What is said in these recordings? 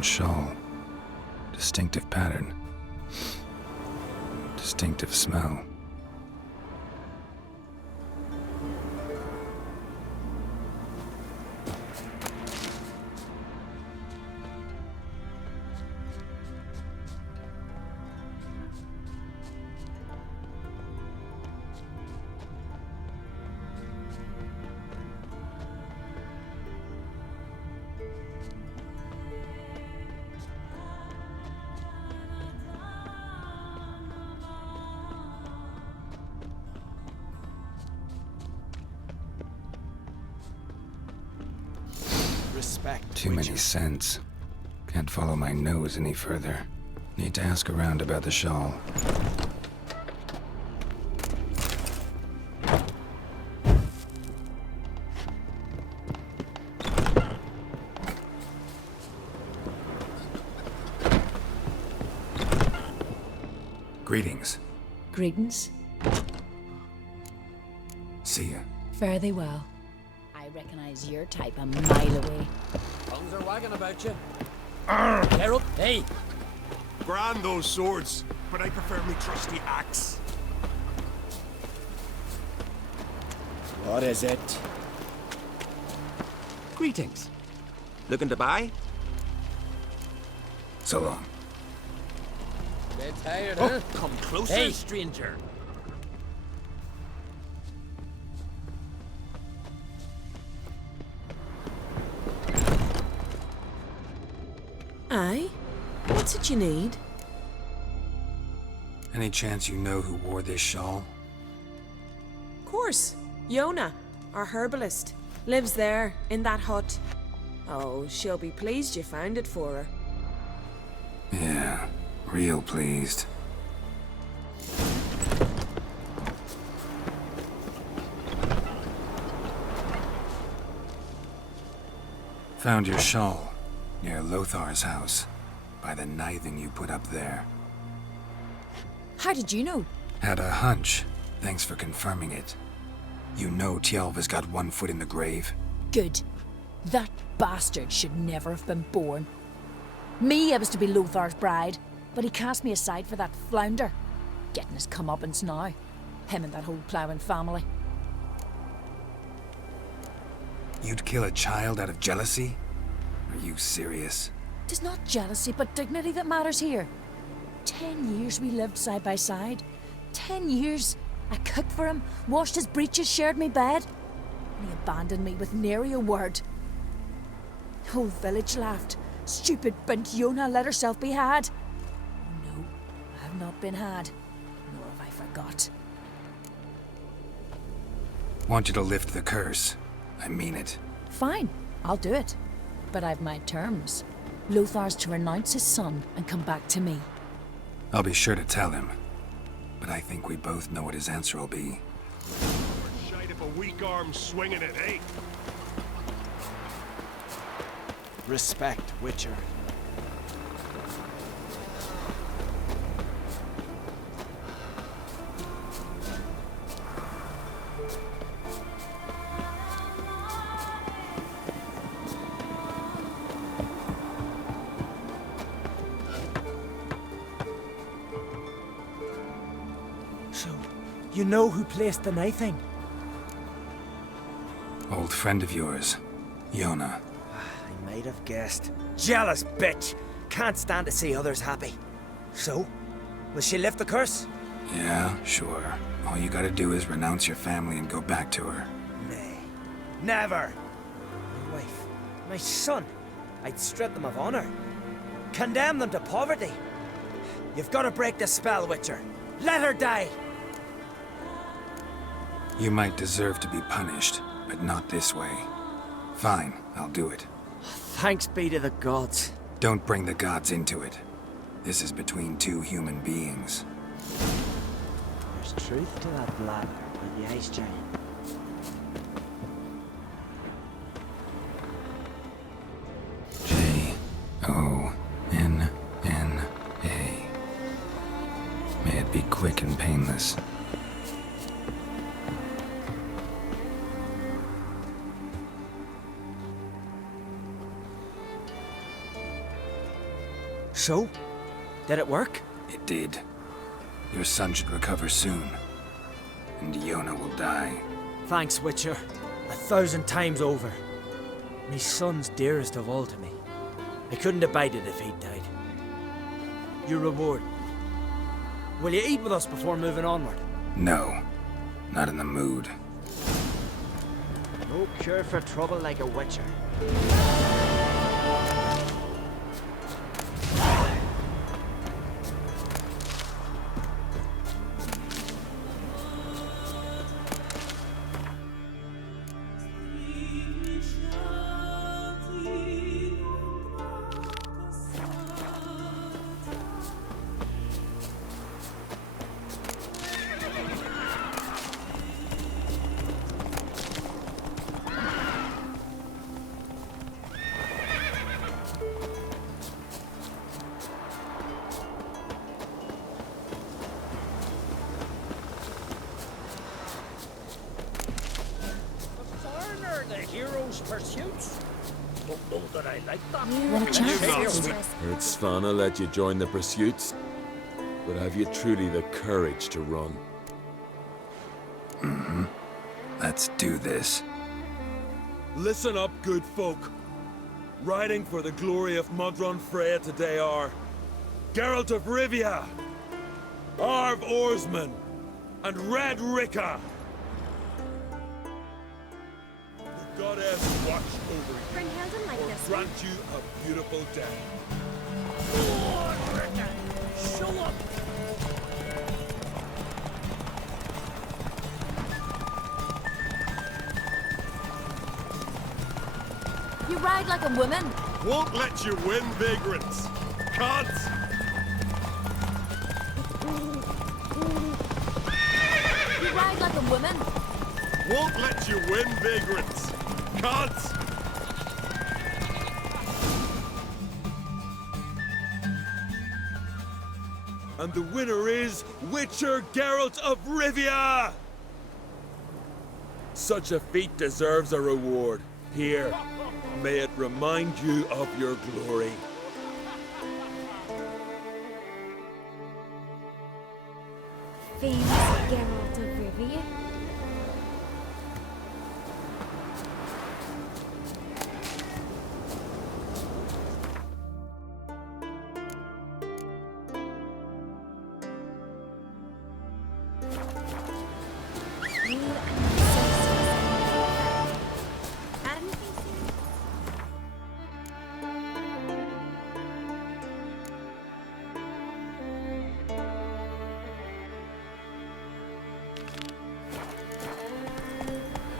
worn shawl. Distinctive pattern. Distinctive smell. Too many scents. Can't follow my nose any further. Need to ask around about the shawl. Greetings. Greetings. See ya. Fare thee well. I recognize your type a mile away. Tongues are wagging about you. Geralt, hey! Grand those swords, but I prefer me trusty axe. What is it? Greetings. Looking to buy? So long. Bit tired, huh? Come closer, Hey. stranger. Aye? What's it you need? Any chance you know who wore this shawl? Course. Yona, our herbalist, lives there, in that hut. Oh, she'll be pleased you found it for her. Yeah, real pleased. Found your shawl near Lothar's house, by the knithing you put up there. How did you know? Had a hunch. Thanks for confirming it. You know Tjalva's got one foot in the grave? Good. That bastard should never have been born. Me, I was to be Lothar's bride, but he cast me aside for that flounder. Getting his comeuppance now. Him and that whole ploughing family. You'd kill a child out of jealousy? Are you serious? Tis not jealousy, but dignity that matters here. 10 years we lived side by side. 10 years. I cooked for him, washed his breeches, shared me bed. And he abandoned me with nary a word. The whole village laughed. Stupid bint Yona let herself be had. No, I have not been had. Nor have I forgot. Want you to lift the curse. I mean it. Fine, I'll do it. But I've my terms. Lothar's to renounce his son and come back to me. I'll be sure to tell him. But I think we both know what his answer will be. Shite if a weak arm's swinging it, eh? Respect, Witcher. So, you know who placed the knifing? Old friend of yours, Yona. I might have guessed. Jealous bitch! Can't stand to see others happy. So, will she lift the curse? Yeah, sure. All you gotta do is renounce your family and go back to her. Nay. Never! My wife, my son, I'd strip them of honor. Condemn them to poverty. You've got to break the spell, Witcher. Let her die! You might deserve to be punished, but not this way. Fine, I'll do it. Thanks be to the gods. Don't bring the gods into it. This is between two human beings. There's truth to that blather on the ice giant. J-O-N-N-A. May it be quick and painless. So? Did it work? It did. Your son should recover soon. And Yona will die. Thanks, Witcher. 1,000 times over. My son's dearest of all to me. I couldn't abide it if he'd died. Your reward. Will you eat with us before moving onward? No. Not in the mood. No cure for trouble like a Witcher. It's fun, I'll let you join the pursuits. But have you truly the courage to run? Let's do this. Listen up, good folk. Riding for the glory of Modron Freya today are Geralt of Rivia, Arv Oarsman, and Red Ricka. The goddess watch over you, or grant you a beautiful death. Show up! You ride like a woman. Won't let you win, vagrants. Can't. You ride like a woman. Won't let you win, vagrants. Can't. And the winner is Witcher Geralt of Rivia! Such a feat deserves a reward. Here, may it remind you of your glory. Famous Geralt of Rivia?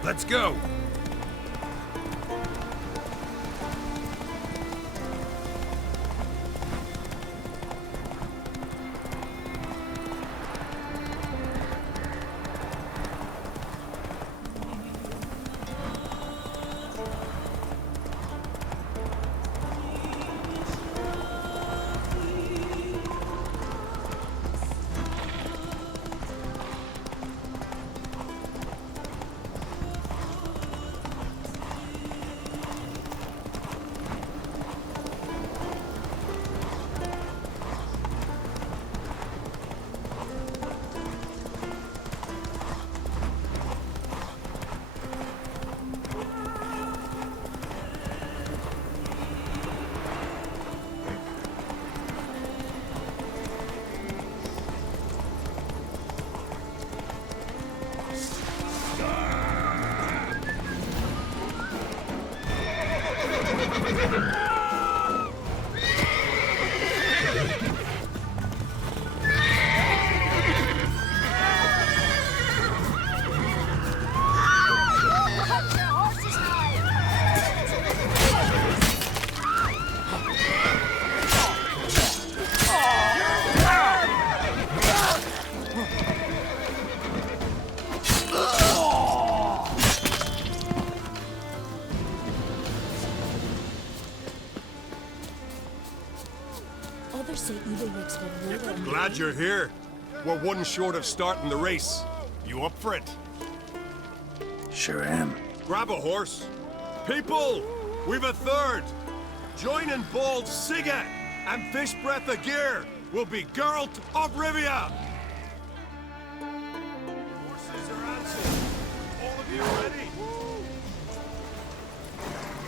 Let's go. Glad you're here. We're one short of starting the race. You up for it? Sure am. Grab a horse. People, we've a third. Join in Bald Siga. And this breath of gear will be Geralt of Rivia! Horses are answered. All of you ready?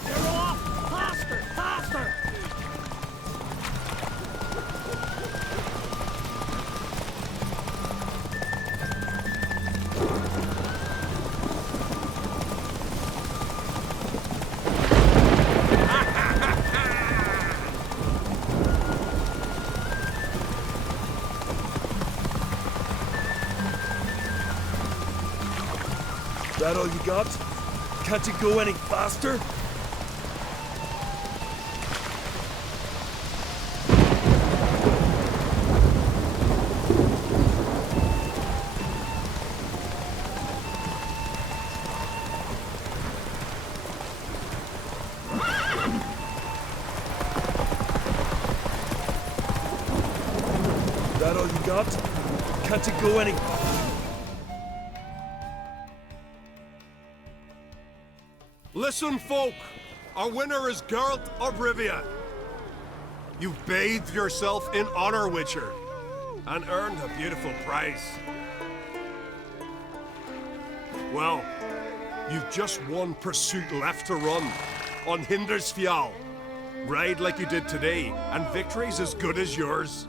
They're off! Faster! Faster! That all you got? Can't you go any faster? That all you got? Can't you go any... Listen, folk! Our winner is Geralt of Rivia. You've bathed yourself in honor, Witcher, and earned a beautiful prize. Well, you've just one pursuit left to run on Hindersfjall. Ride like you did today, and victory's as good as yours.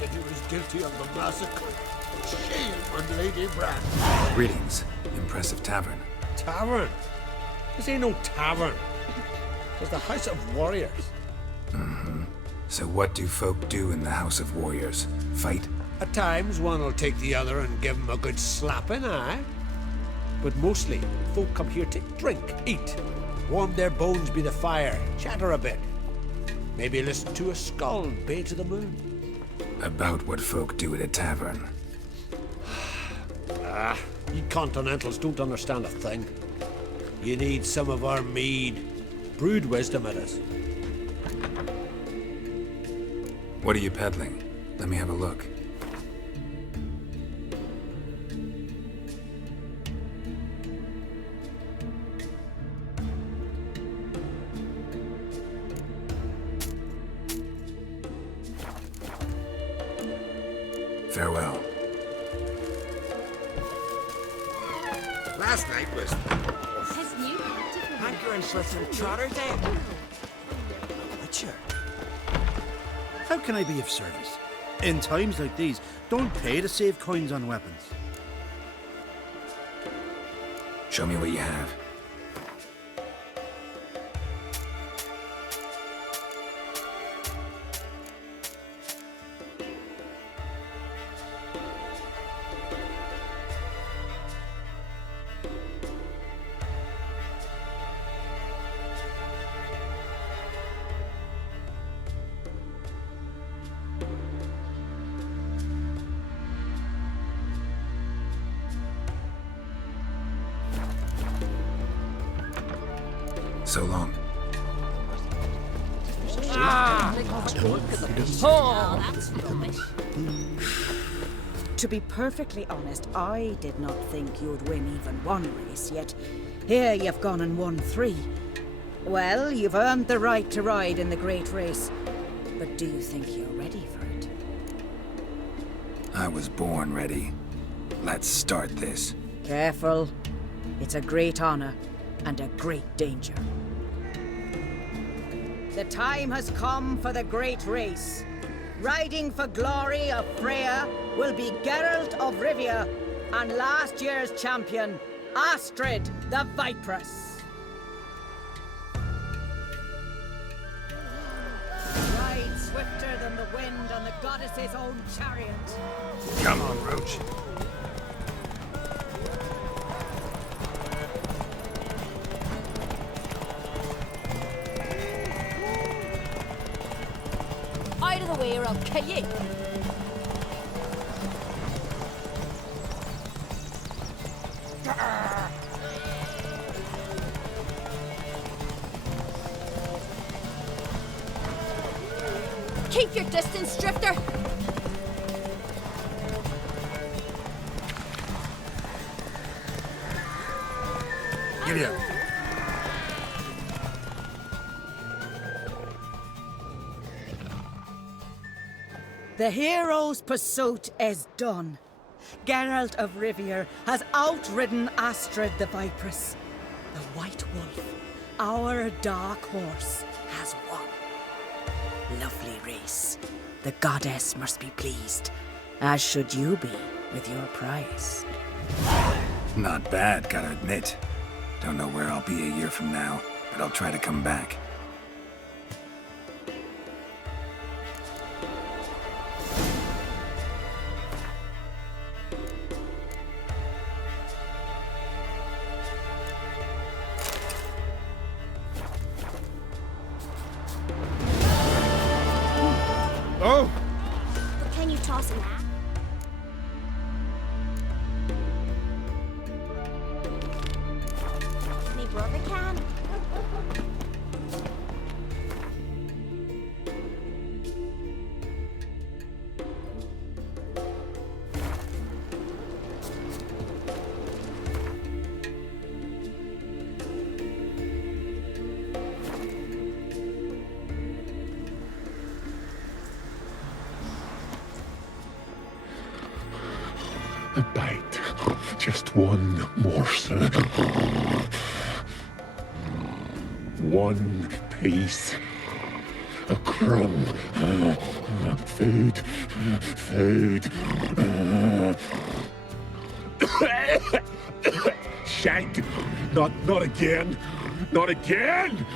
That he was guilty of the massacre. Shame on Lady Bran. Greetings. Impressive tavern. Tavern? This ain't no tavern. It's the House of Warriors. So what do folk do in the House of Warriors? Fight? At times, one will take the other and give him a good slapping, aye? But mostly, folk come here to drink, eat, warm their bones by the fire, chatter a bit. Maybe listen to a skull bay to the moon. About what folk do at a tavern. You continentals don't understand a thing. You need some of our mead. Brewed wisdom it is. What are you peddling? Let me have a look. Farewell. Last night was... His new Hankering for some trotter day. Witcher. How can I be of service? In times like these, don't pay to save coins on weapons. Show me what you have. So long. To be perfectly honest, I did not think you'd win even one race, yet here you've gone and won 3. Well, you've earned the right to ride in the great race. But do you think you're ready for it? I was born ready. Let's start this. Careful. It's a great honor and a great danger. The time has come for the great race. Riding for glory of Freya will be Geralt of Rivia and last year's champion, Astrid the Vipress. Ride swifter than the wind on the goddess's own chariot. Come on, Roach. Out of the way or I'll kill you. Keep your distance, Drifter. Giddy up. The hero's pursuit is done. Geralt of Rivia has outridden Astrid the Vipress. The White Wolf, our dark horse, has won. Lovely race. The goddess must be pleased, as should you be with your prize. Not bad, gotta admit. Don't know where I'll be a year from now, but I'll try to come back. Oh! But can you toss him out? Me brother can. A bite. Just one morsel. One piece. A crumb. Food. Food. Shank. Not again. Not again.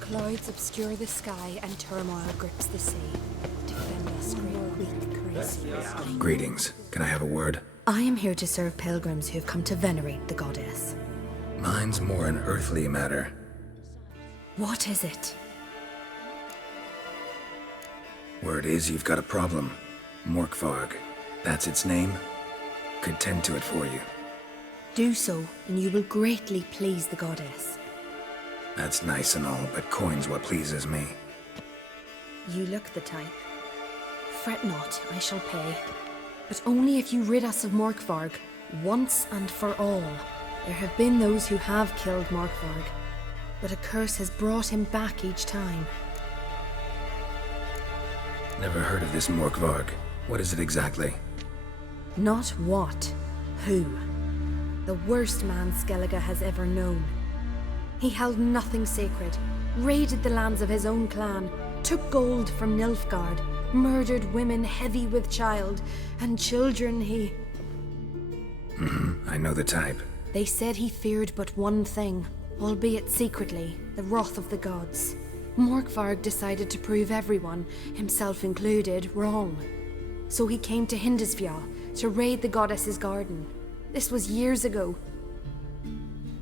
Clouds obscure the sky and turmoil grips the sea. Defend us, great weak, crazy. Greetings. Can I have a word? I am here to serve pilgrims who have come to venerate the goddess. Mine's more an earthly matter. What is it? Word is you've got a problem. Morkvarg. That's its name? Could tend to it for you. Do so, and you will greatly please the goddess. That's nice and all, but coin's what pleases me. You look the type. Fret not, I shall pay. But only if you rid us of Morkvarg, once and for all. There have been those who have killed Morkvarg, but a curse has brought him back each time. Never heard of this Morkvarg. What is it exactly? Not what, who. The worst man Skellige has ever known. He held nothing sacred, raided the lands of his own clan, took gold from Nilfgaard, murdered women heavy with child, and children he... I know the type. They said he feared but one thing, albeit secretly, the wrath of the gods. Morkvarg decided to prove everyone, himself included, wrong. So he came to Hindisfjall to raid the goddess's garden. This was years ago.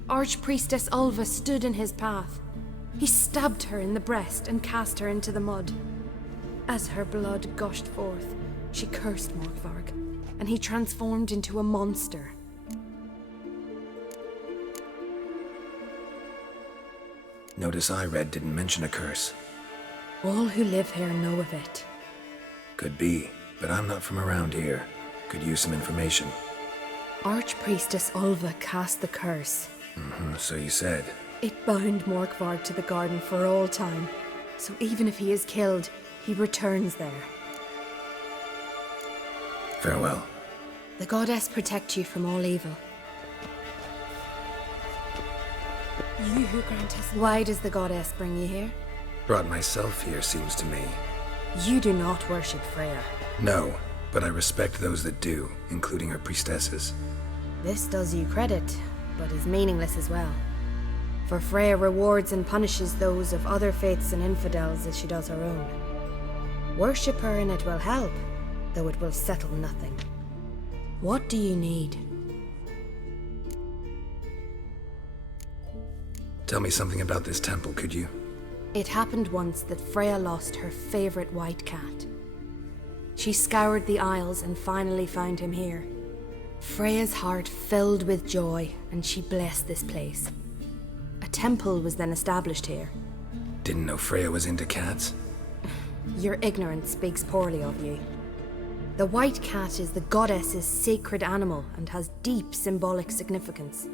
Archpriestess Ulva stood in his path. He stabbed her in the breast and cast her into the mud. As her blood gushed forth, she cursed Morkvarg, and he transformed into a monster. Notice I read didn't mention a curse. All who live here know of it. Could be, but I'm not from around here. Could use some information. Archpriestess Ulva cast the curse. So you said. It bound Morkvarg to the garden for all time. So even if he is killed, he returns there. Farewell. The goddess protect you from all evil. You who grant us... Why does the goddess bring you here? Brought myself here, seems to me. You do not worship Freya. No, but I respect those that do, including her priestesses. This does you credit, but is meaningless as well. For Freya rewards and punishes those of other faiths and infidels as she does her own. Worship her and it will help, though it will settle nothing. What do you need? Tell me something about this temple, could you? It happened once that Freya lost her favorite white cat. She scoured the Isles and finally found him here. Freya's heart filled with joy, and she blessed this place. A temple was then established here. Didn't know Freya was into cats? Your ignorance speaks poorly of you. The white cat is the goddess's sacred animal and has deep symbolic significance.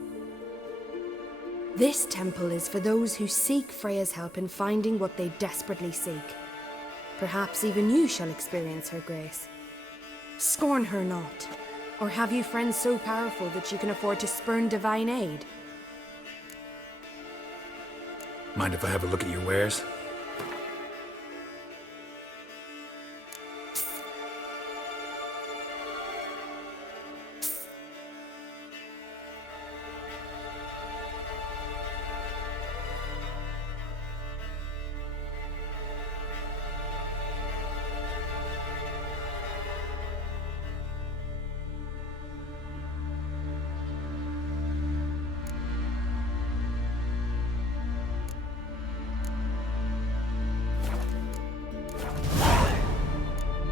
This temple is for those who seek Freya's help in finding what they desperately seek. Perhaps even you shall experience her grace. Scorn her not. Or have you friends so powerful that you can afford to spurn divine aid? Mind if I have a look at your wares?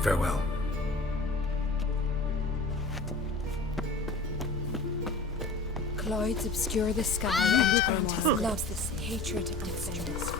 Farewell. Clouds obscure the sky and turmoil loves the sea. Hatred and vengeance.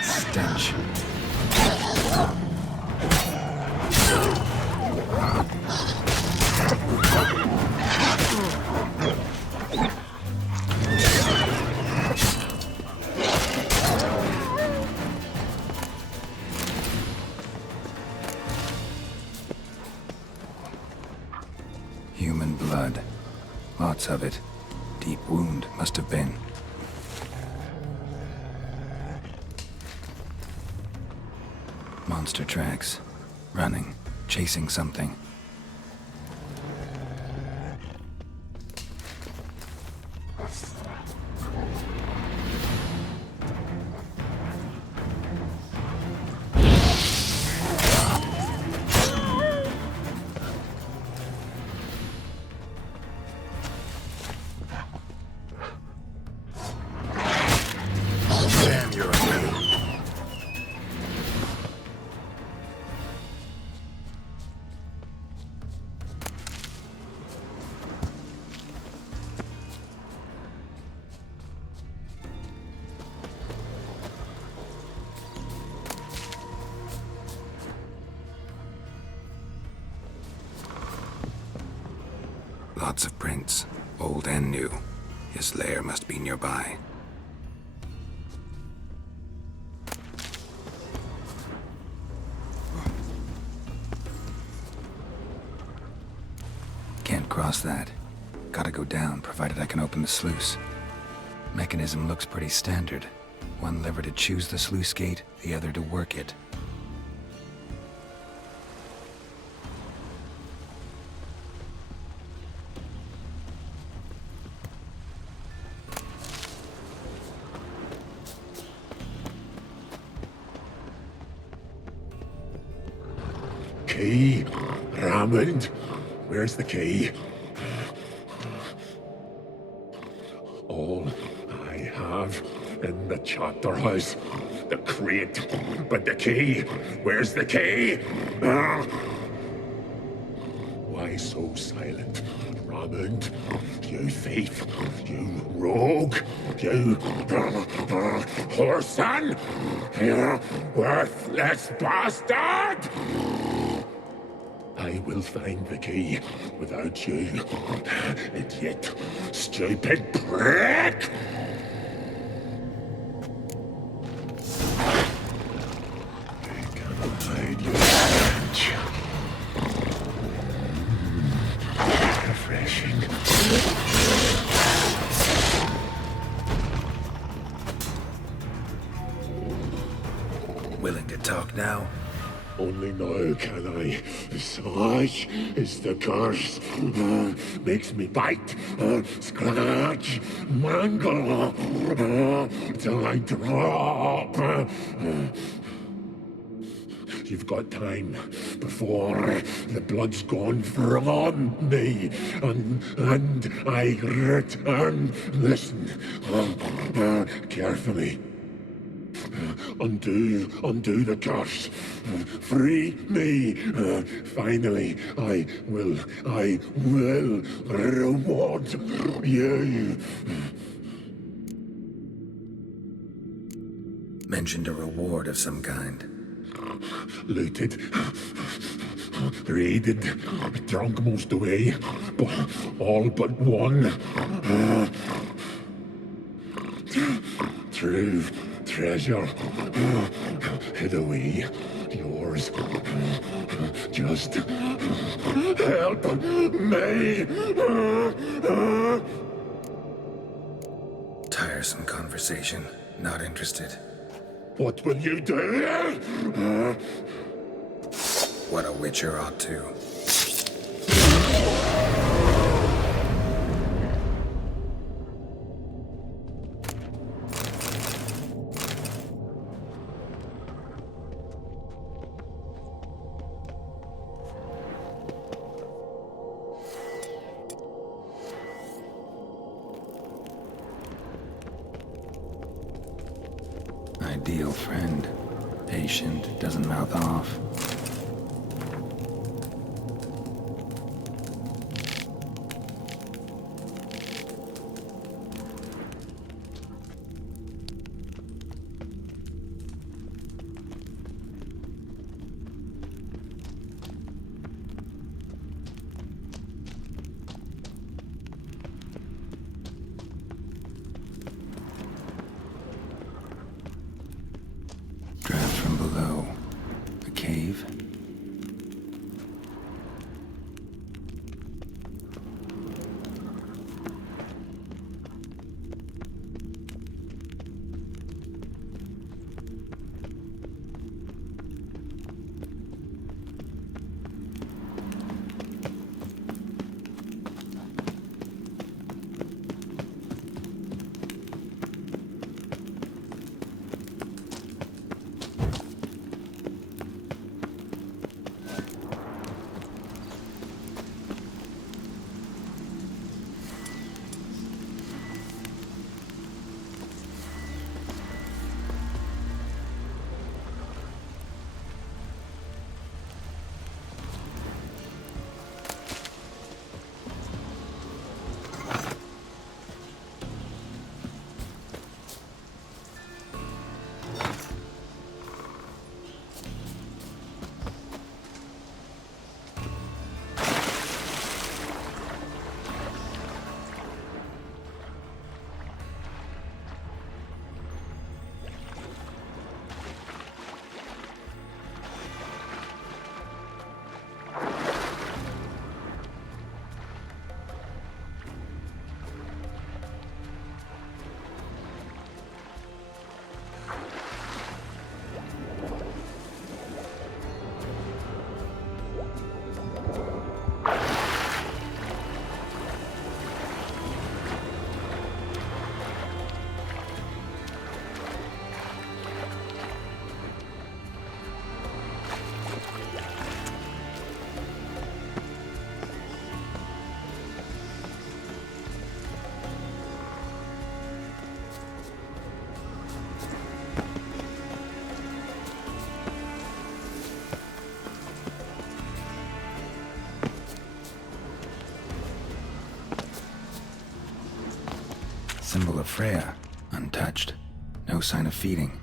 Stench. Human blood. Lots of it. Deep wound, must have been. Monster tracks. Running. Chasing something. Damn, you're a man. Lots of prints, old and new. His lair must be nearby. Can't cross that. Gotta go down, provided I can open the sluice. Mechanism looks pretty standard. One lever to choose the sluice gate, the other to work it. Key? Raymond? Where's the key? All I have in the chapter house. The crate. But the key? Where's the key? Why so silent? Raymond? You thief. You rogue. You whoreson. You worthless bastard! I will find the key without you, idiot, stupid prick! I cannot hide your stench. Refreshing. Willing to talk now? Only now can I. Such is the curse. Makes me bite, scratch, mangle, till I drop. You've got time before the blood's gone from me, and I return. Listen, carefully. Undo the curse. Free me. Finally, I will reward you. Mentioned a reward of some kind. Looted. Raided. Drunk most away. All but one. True. Treasure hid away, yours. Just help me. Tiresome conversation. Not interested. What will you do? What a witcher ought to. Ideal friend. Patient, doesn't mouth off. Draft from below. A cave? Freya, untouched. No sign of feeding.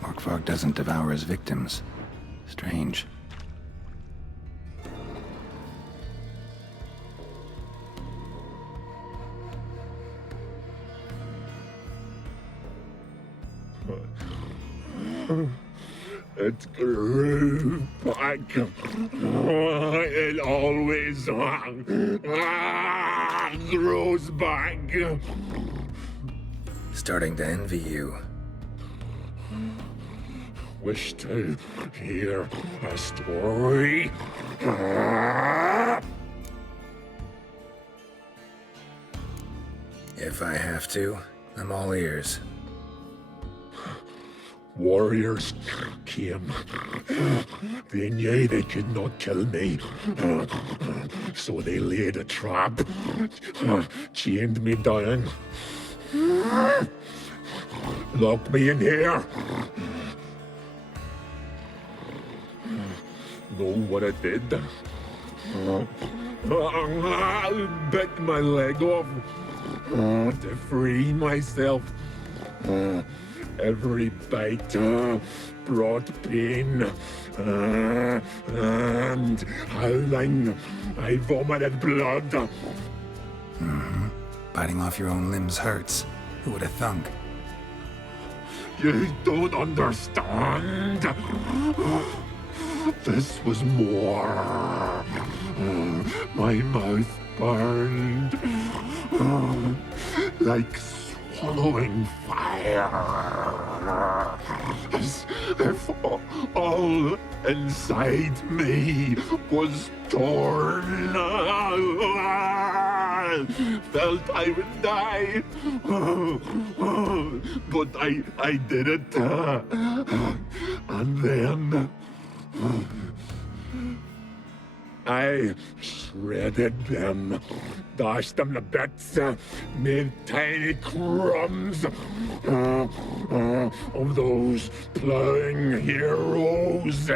Morkvarg doesn't devour his victims. Strange. It grew back. It always grows back. Starting to envy you. Wish to hear a story? If I have to, I'm all ears. Warriors came. They knew they could not kill me. So they laid a trap. Chained me down. Locked me in here. Know what I did? I bit my leg off to free myself. Every bite brought pain and howling. I vomited blood. Mm-hmm. Biting off your own limbs hurts. Who would have thunk? You don't understand. This was more. My mouth burned like swallowing fire. As if all inside me was torn. Felt I would die. But I did it. And then I shredded them, dashed them to bits, made tiny crumbs of those plowing heroes.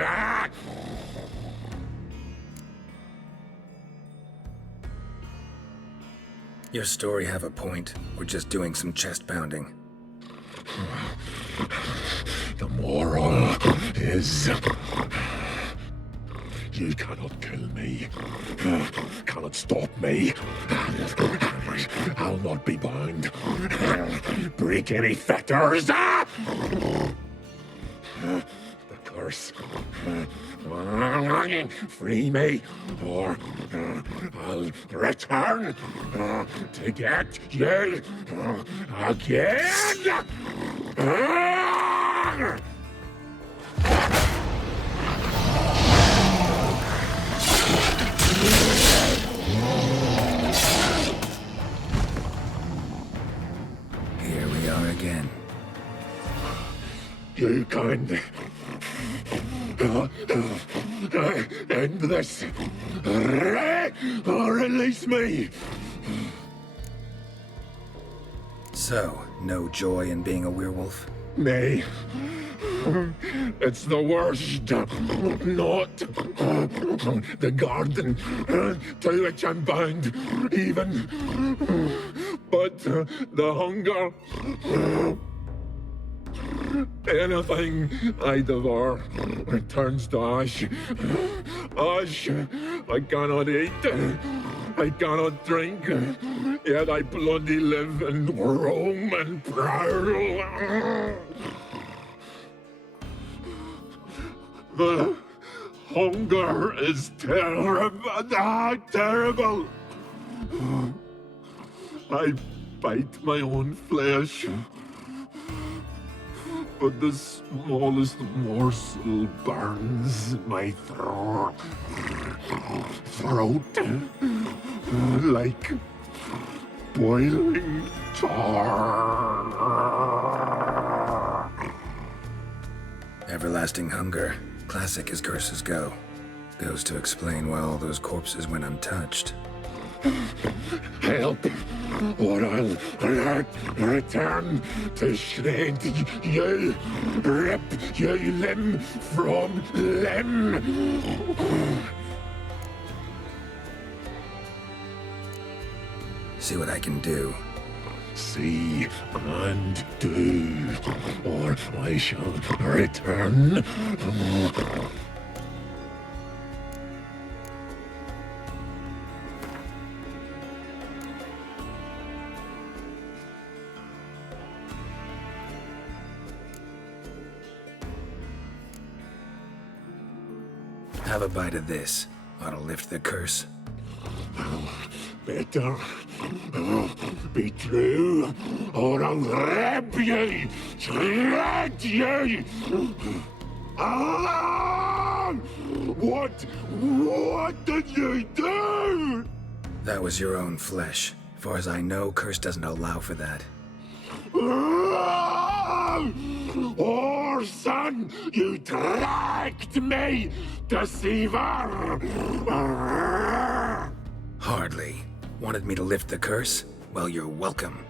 Your story have a point. We're just doing some chest pounding. The moral is... You cannot kill me. Cannot stop me. I'll not be bound. Break any fetters. The curse. Free me, or I'll return to get you again. Here we are again. You can end this. Release me. So, no joy in being a werewolf? Nay. It's the worst. Not the garden to which I'm bound, even. But the hunger. Anything I devour turns to ash. Ash I cannot eat. I cannot drink. Yet I bloody live and roam and prowl. The hunger is terrible. Terrible. I bite my own flesh. But the smallest morsel burns my throat like boiling tar. Everlasting hunger. Classic as curses go. Goes to explain why all those corpses went untouched. Help, or I'll return to shred you, rip you limb from limb. See what I can do. see and do, or I shall return. Have a bite of this. Ought to lift the curse. Better be true, or I'll rip ye, shred ye. Ah! What did you do? That was your own flesh. Far as I know, curse doesn't allow for that. Orson, you dragged me, deceiver! Hardly. Wanted me to lift the curse? Well, you're welcome.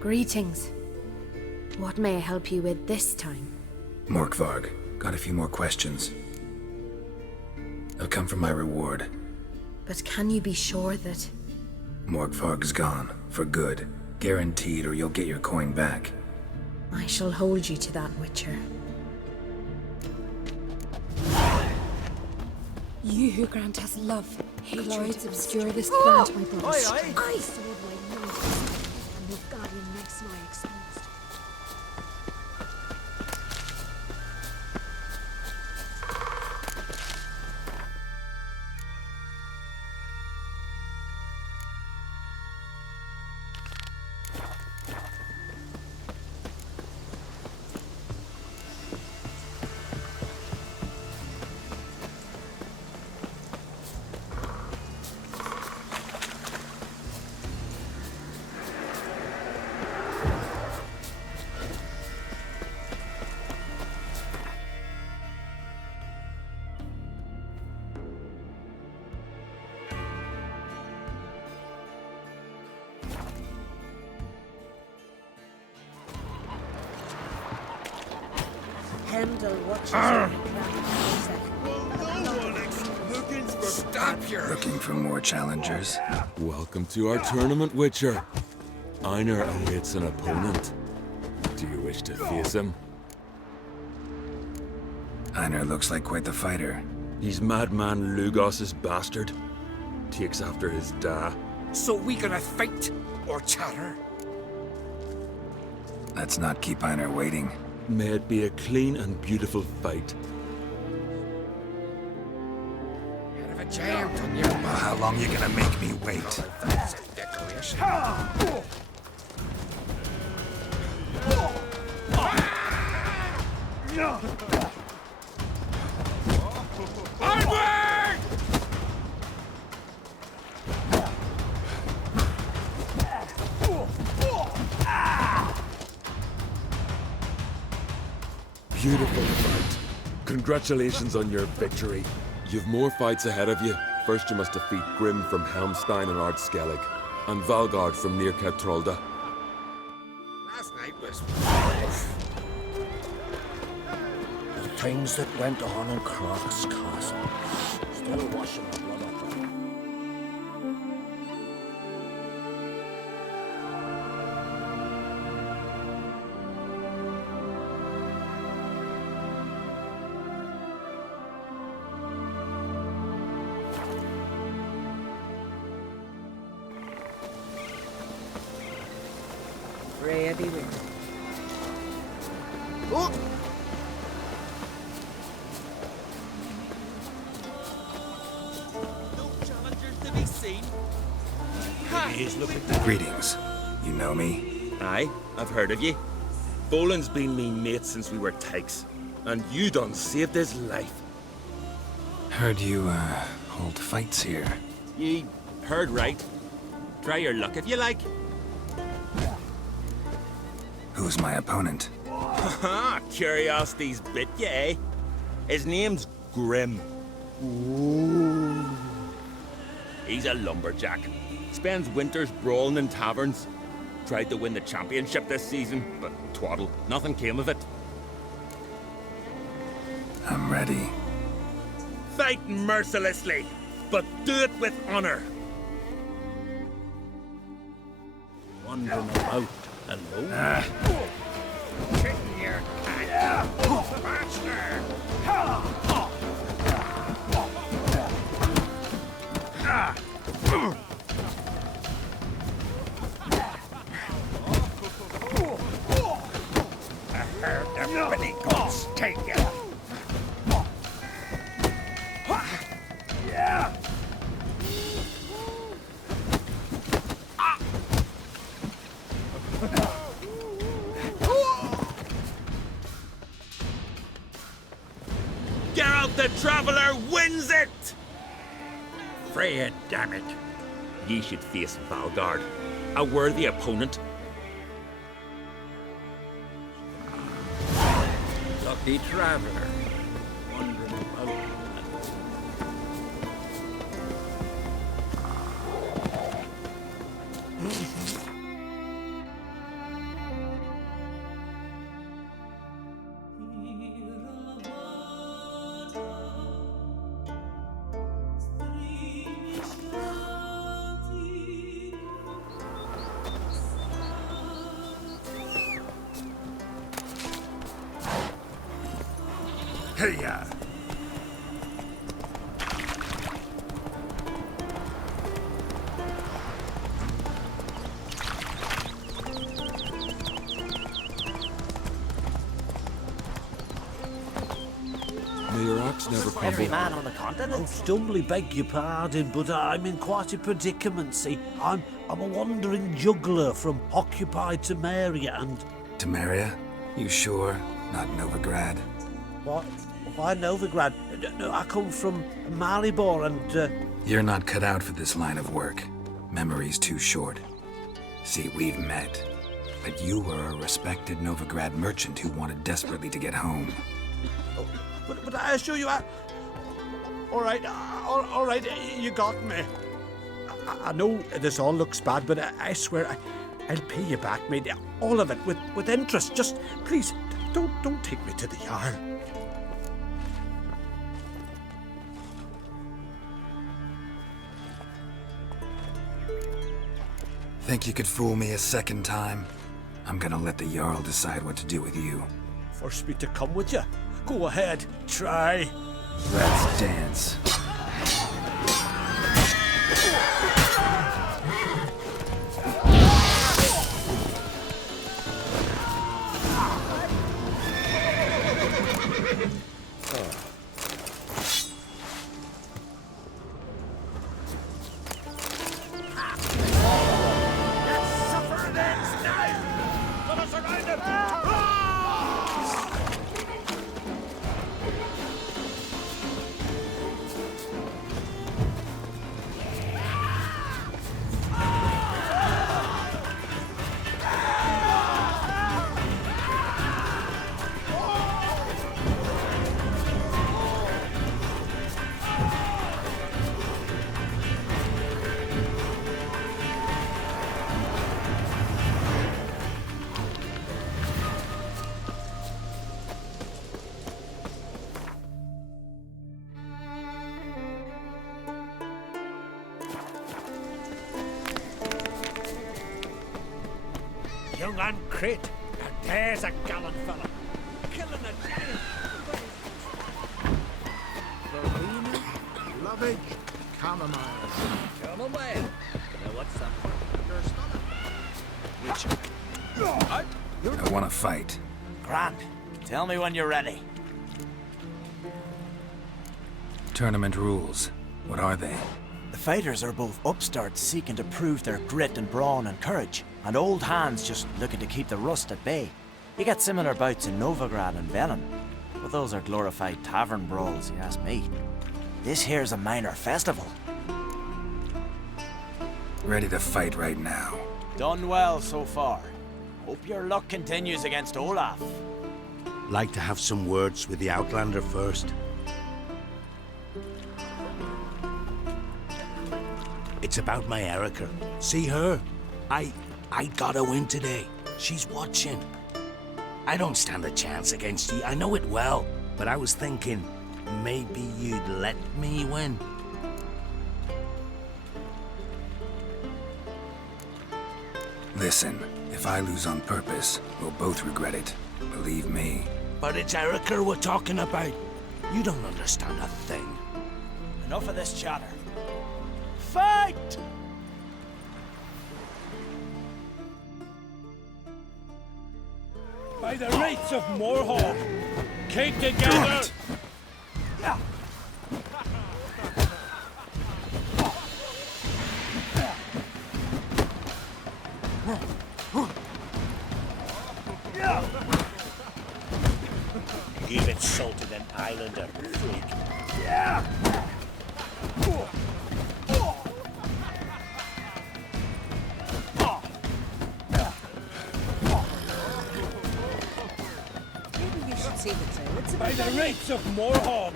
Greetings. What may I help you with this time? Morkvarg, got a few more questions. I've come for my reward. But can you be sure that... Morkvarg's gone, for good. Guaranteed, or you'll get your coin back. I shall hold you to that, Witcher. You who grant us love, Hatreds obscure this plant, my brother. I sold my notice, and the guardian makes my exposed. Looking for more challengers? Welcome to our tournament, Witcher. Einar awaits an opponent. Do you wish to face him? Einar looks like quite the fighter. He's Madman Lugos's bastard. Takes after his da. So we gonna fight or chatter? Let's not keep Einar waiting. May it be a clean and beautiful fight. Head of a giant on your Well, how long you gonna make me wait? That's a decoration. Onward! Beautiful fight. Congratulations on your victory. You've more fights ahead of you. First you must defeat Grim from Helmstein and Ardskellig, and Valgard from near Trolda. Last night was... The things that went on in Croc's Castle. Still washing the blood off them. Freya be with you. Oh! No challengers to be seen. He's looking Greetings. You know me? Aye, I've heard of ye. Boland's been me mate since we were tykes, and you done saved his life. Heard you, hold fights here. Ye heard right. Try your luck if you like. Who's my opponent? Haha, curiosity's bit ye, eh? His name's Grim. Ooh. He's a lumberjack. Spends winters brawling in taverns. Tried to win the championship this season, but twaddle, nothing came of it. I'm ready. Fight mercilessly, but do it with honor. Wandering about alone. Kicking your cat. Master! I heard the Billy Goats take you. Yeah! Geralt the Traveler wins it! Freya, damn it. Ye should face Valgard, a worthy opponent. Lucky traveler. Wandering about. Hey-ya! May your axe never crumble. Man on the continent. Stumbly beg your pardon, but I'm in quite a predicament, see. I'm a wandering juggler from occupied Temeria and... Temeria? You sure? Not Novigrad? What? Why Novigrad? No, I come from Maribor and... You're not cut out for this line of work. Memory's too short. See, we've met. But you were a respected Novigrad merchant who wanted desperately to get home. But I assure you, all right, you got me. I know this all looks bad, but I swear I'll pay you back, mate. All of it, with interest. Just, please, don't take me to the Jarl. Think you could fool me a second time? I'm gonna let the Jarl decide what to do with you. Force me to come with you? Go ahead, try. Let's dance. Young and crate. And there's a gallant fella. Killing a giant. Verbena, lovage, chamomile. Chamomile. Now what's that? Your stomach. Which? I want to fight. Grant, tell me when you're ready. Tournament rules. What are they? The fighters are both upstarts seeking to prove their grit and brawn and courage, and old hands just looking to keep the rust at bay. You get similar bouts in Novigrad and Velen, but those are glorified tavern brawls, you ask me. This here's a minor festival. Ready to fight right now. Done well so far. Hope your luck continues against Olaf. Like to have some words with the Outlander first. It's about my Erica. See her? I gotta win today. She's watching. I don't stand a chance against you. I know it well. But I was thinking, maybe you'd let me win. Listen, if I lose on purpose, we'll both regret it. Believe me. But it's Erica we're talking about. You don't understand a thing. Enough of this chatter. Fight! By the rights of Morhawk, keep together! You've insulted an islander, freak. By the rights of Morhawk!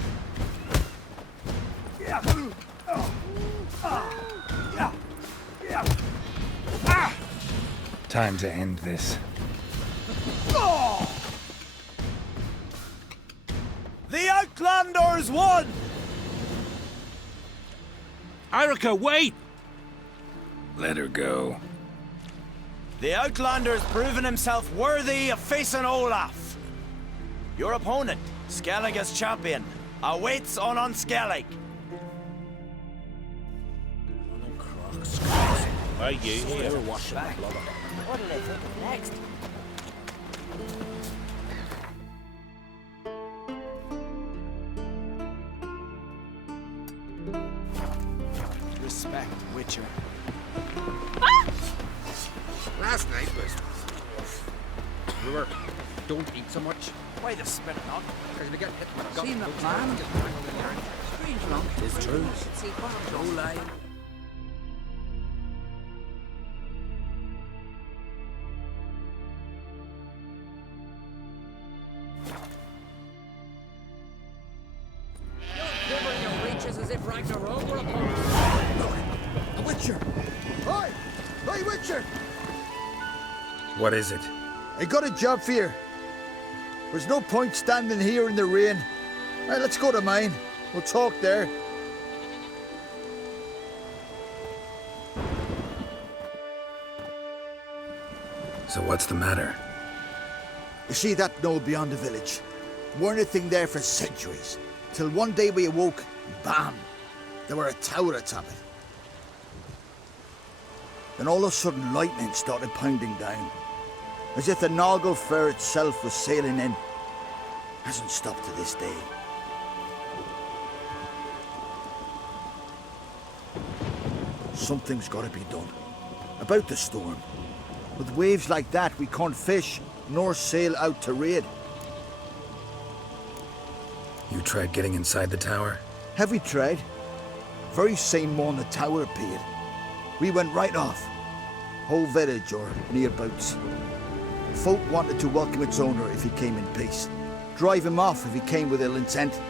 Time to end this. The Outlanders won! Erica, wait! Let her go. The Outlander's proven himself worthy of facing Olaf. Your opponent, Skellig's champion, awaits on Unskellig. Are you here? Washing back. What'll they think of next? Respect, Witcher. Last night was... Brewer, don't eat so much. Why the spit not? Because we get hit with a gun. Seen the plan? Strange drunk. It's true. See, No lying. Quivering your reaches as if Ragnarok were upon us. A Witcher! Hi! Hi, Witcher! What is it? I got a job for you. There's no point standing here in the rain. Right, let's go to mine. We'll talk there. So what's the matter? You see that knoll beyond the village? Weren't a thing there for centuries. Till one day we awoke, bam! There were a tower atop it. Then all of a sudden lightning started pounding down. As if the Noggle Fair itself was sailing in. Hasn't stopped to this day. Something's gotta be done. About the storm. With waves like that, we can't fish, nor sail out to raid. You tried getting inside the tower? Have we tried? Very same morning the tower appeared. We went right off. Whole village or nearabouts. Folk wanted to welcome its owner if he came in peace. Drive him off if he came with ill intent.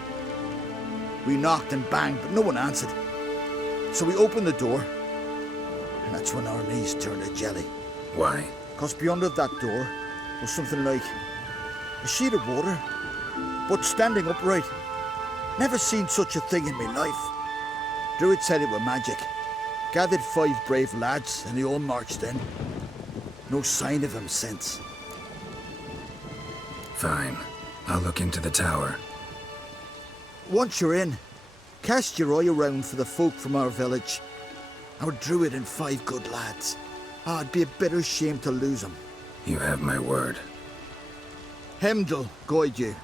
We knocked and banged, but no one answered. So we opened the door, and that's when our knees turned to jelly. Why? 'Cause beyond of that door was something like a sheet of water, but standing upright. Never seen such a thing in my life. Druid said it were magic. Gathered 5 brave lads, and they all marched in. No sign of him since. Fine. I'll look into the tower. Once you're in, cast your eye around for the folk from our village. Our druid and 5 good lads. It'd be a bitter shame to lose them. You have my word. Hemdall guide you.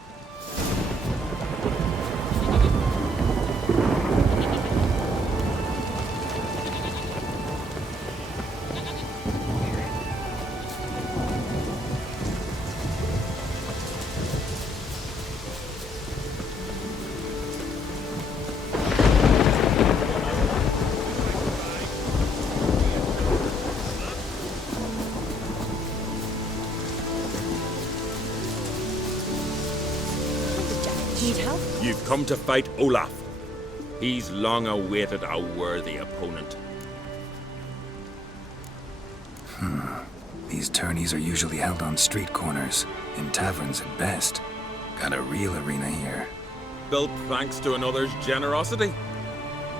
You've come to fight Olaf. He's long awaited a worthy opponent. These tourneys are usually held on street corners, in taverns at best. Got a real arena here. Built thanks to another's generosity.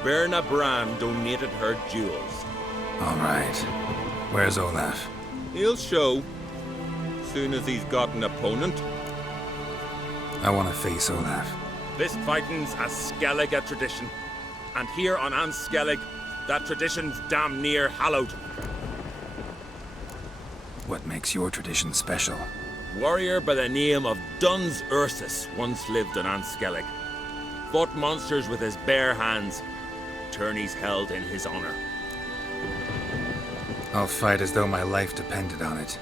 Berna Brand donated her jewels. All right. Where's Olaf? He'll show. Soon as he's got an opponent. I want to face Olaf. This fighting's a Skellige tradition. And here on Anskellig, that tradition's damn near hallowed. What makes your tradition special? Warrior by the name of Duns Ursus once lived on Anskellig. Fought monsters with his bare hands. Tourneys held in his honor. I'll fight as though my life depended on it.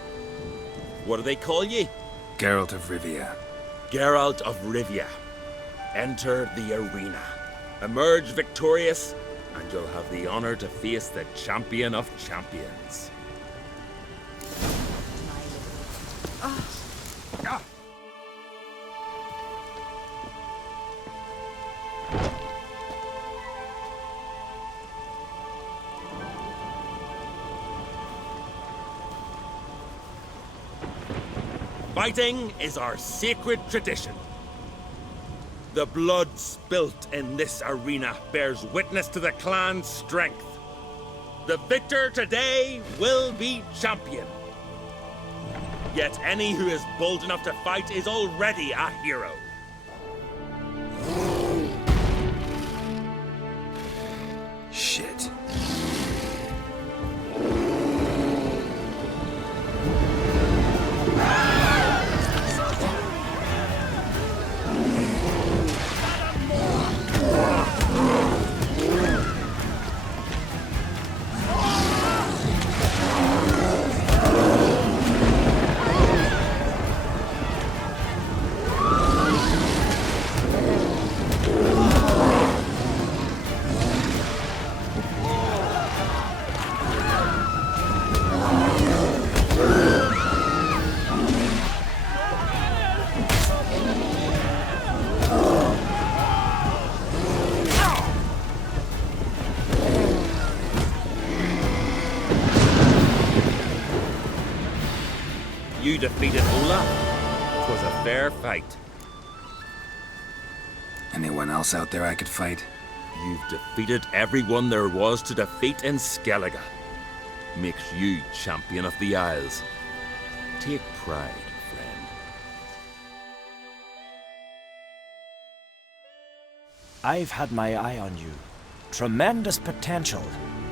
What do they call ye? Geralt of Rivia. Geralt of Rivia. Enter the arena. Emerge victorious, and you'll have the honor to face the champion of champions. Fighting is our sacred tradition. The blood spilt in this arena bears witness to the clan's strength. The victor today will be champion. Yet any who is bold enough to fight is already a hero. Shit. You defeated Olaf. 'Twas a fair fight. Anyone else out there I could fight? You've defeated everyone there was to defeat in Skellige. Makes you champion of the Isles. Take pride, friend. I've had my eye on you. Tremendous potential.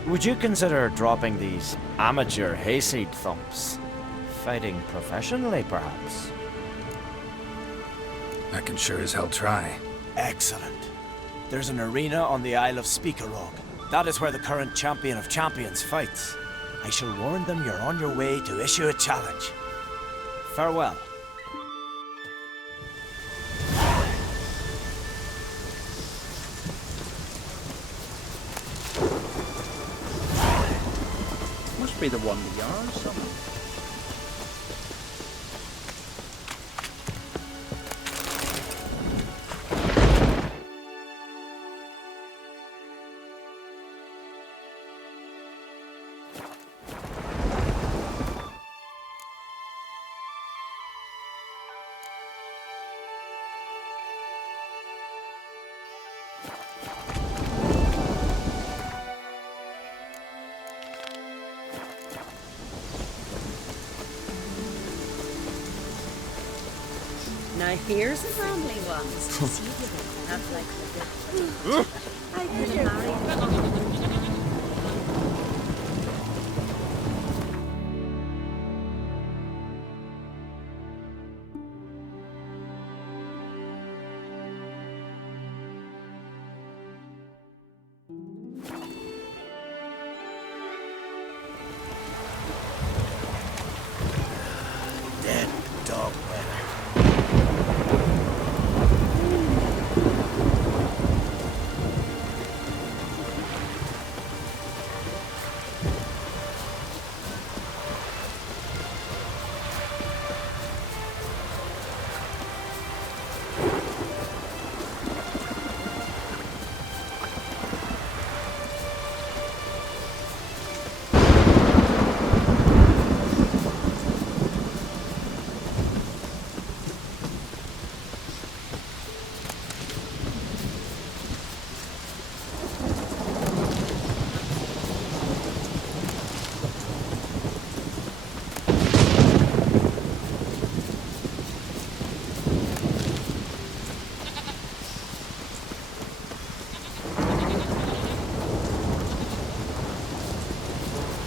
Would you consider dropping these amateur hayseed thumps? Fighting professionally, perhaps? I can sure as hell try. Excellent. There's an arena on the Isle of Speakerog. That is where the current champion of champions fights. I shall warn them you're on your way to issue a challenge. Farewell. Must be the one we are, somewhere. Now here's a friendly one. Have like the I could have married. Dead dog weather.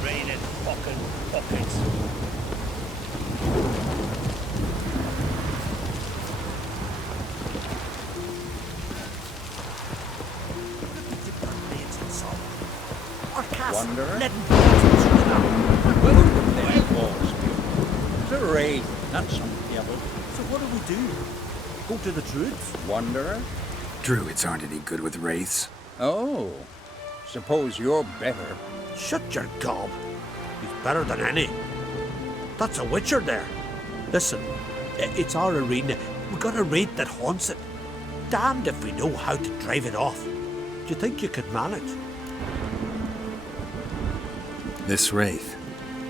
Raining fucking buckets. Wanderer? Let Well, the walls. It's a raid, not some devil. So what do we do? Go to the Druids? Wanderer? Druids aren't any good with wraiths. Oh, suppose you're better. Shut your gob. He's better than any. That's a witcher there. Listen, it's our arena. We've got a raid that haunts it. Damned if we know how to drive it off. Do you think you could manage? This wraith.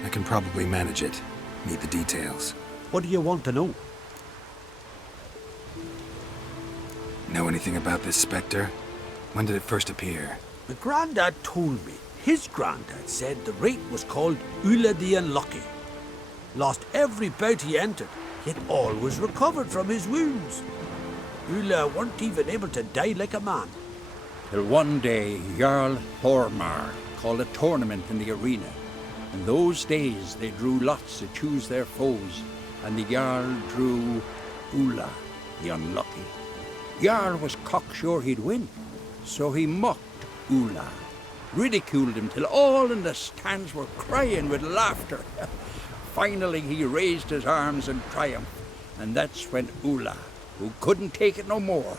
I can probably manage it. Need the details. What do you want to know? Know anything about this spectre? When did it first appear? My granddad told me his granddad said the wraith was called Ulla the Unlucky. Lost every bout he entered, yet always recovered from his wounds. Ulla weren't even able to die like a man. Till one day, Jarl Thormar called a tournament in the arena. In those days, they drew lots to choose their foes, and the Jarl drew Ulla the Unlucky. Jarl was cocksure he'd win, so he mocked Ulla, ridiculed him till all in the stands were crying with laughter. Finally, he raised his arms in triumph, and that's when Ulla, who couldn't take it no more,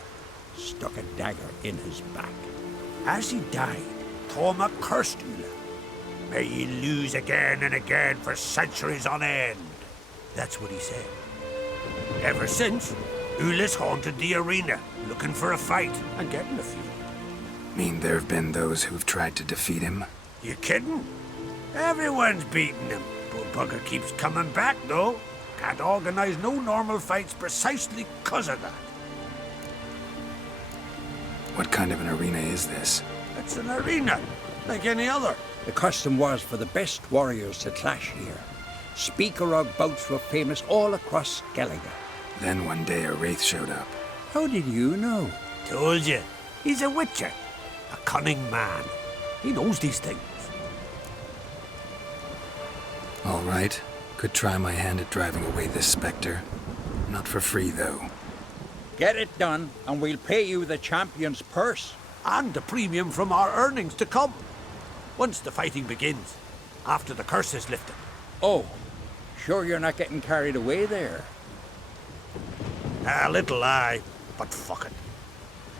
stuck a dagger in his back. As he died, Thorma cursed Ulla. May ye lose again and again for centuries on end. That's what he said. Ever since, Ulla's haunted the arena, looking for a fight and getting a few. Mean there have been those who've tried to defeat him? You kidding? Everyone's beating him. Poor bugger keeps coming back, though. Can't organize no normal fights precisely 'cause of that. What kind of an arena is this? It's an arena, like any other. The custom was for the best warriors to clash here. Speakerog bouts were famous all across Skellige. Then one day a wraith showed up. How did you know? Told you. He's a witcher, a cunning man. He knows these things. All right. Could try my hand at driving away this spectre. Not for free, though. Get it done, and we'll pay you the champion's purse. And the premium from our earnings to come. Once the fighting begins, after the curse is lifted. Oh, sure you're not getting carried away there? A little lie, but fuck it.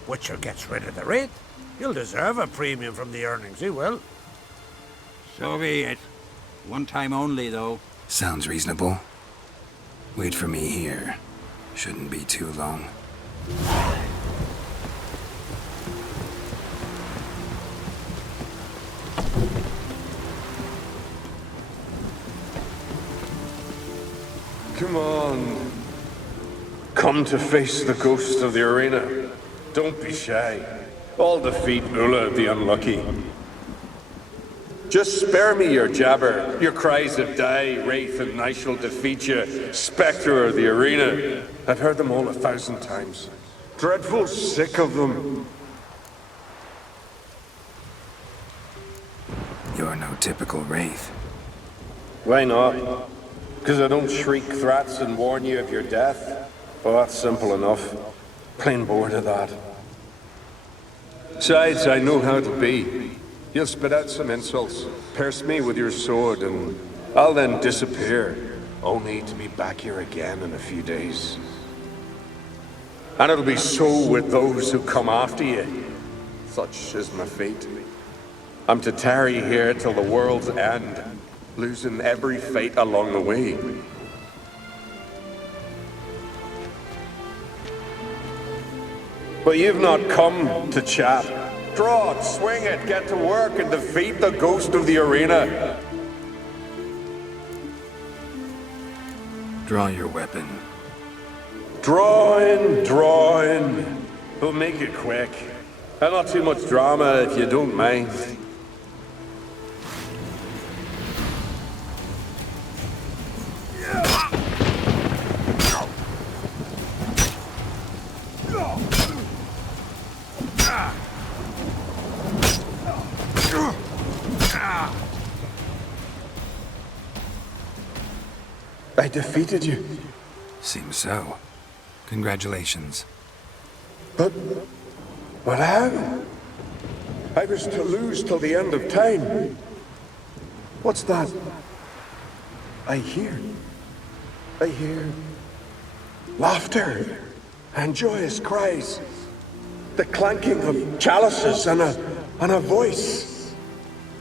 Witcher gets rid of the rate. He'll deserve a premium from the earnings, he will. So be it. One time only, though. Sounds reasonable. Wait for me here. Shouldn't be too long. Come on. Come to face the ghost of the arena. Don't be shy. I'll defeat Ulla the Unlucky. Just spare me your jabber, your cries of die, wraith, and I shall defeat you, spectre of the arena. I've heard them all 1,000 times. Dreadful sick of them. You're no typical wraith. Why not? Because I don't shriek threats and warn you of your death? Oh, that's simple enough. Plain bored of that. Besides, I know how to be. You'll spit out some insults, pierce me with your sword, and I'll then disappear, only to be back here again in a few days. And it'll be so with those who come after you. Such is my fate. I'm to tarry here till the world's end, losing every fate along the way. But you've not come to chat. Draw it, swing it, get to work, and defeat the ghost of the arena. Draw your weapon. Drawing. We'll make it quick. And not too much drama, if you don't mind. I defeated you. Seems so. Congratulations. But how? I was to lose till the end of time. What's that? I hear laughter and joyous cries. The clanking of chalices and a voice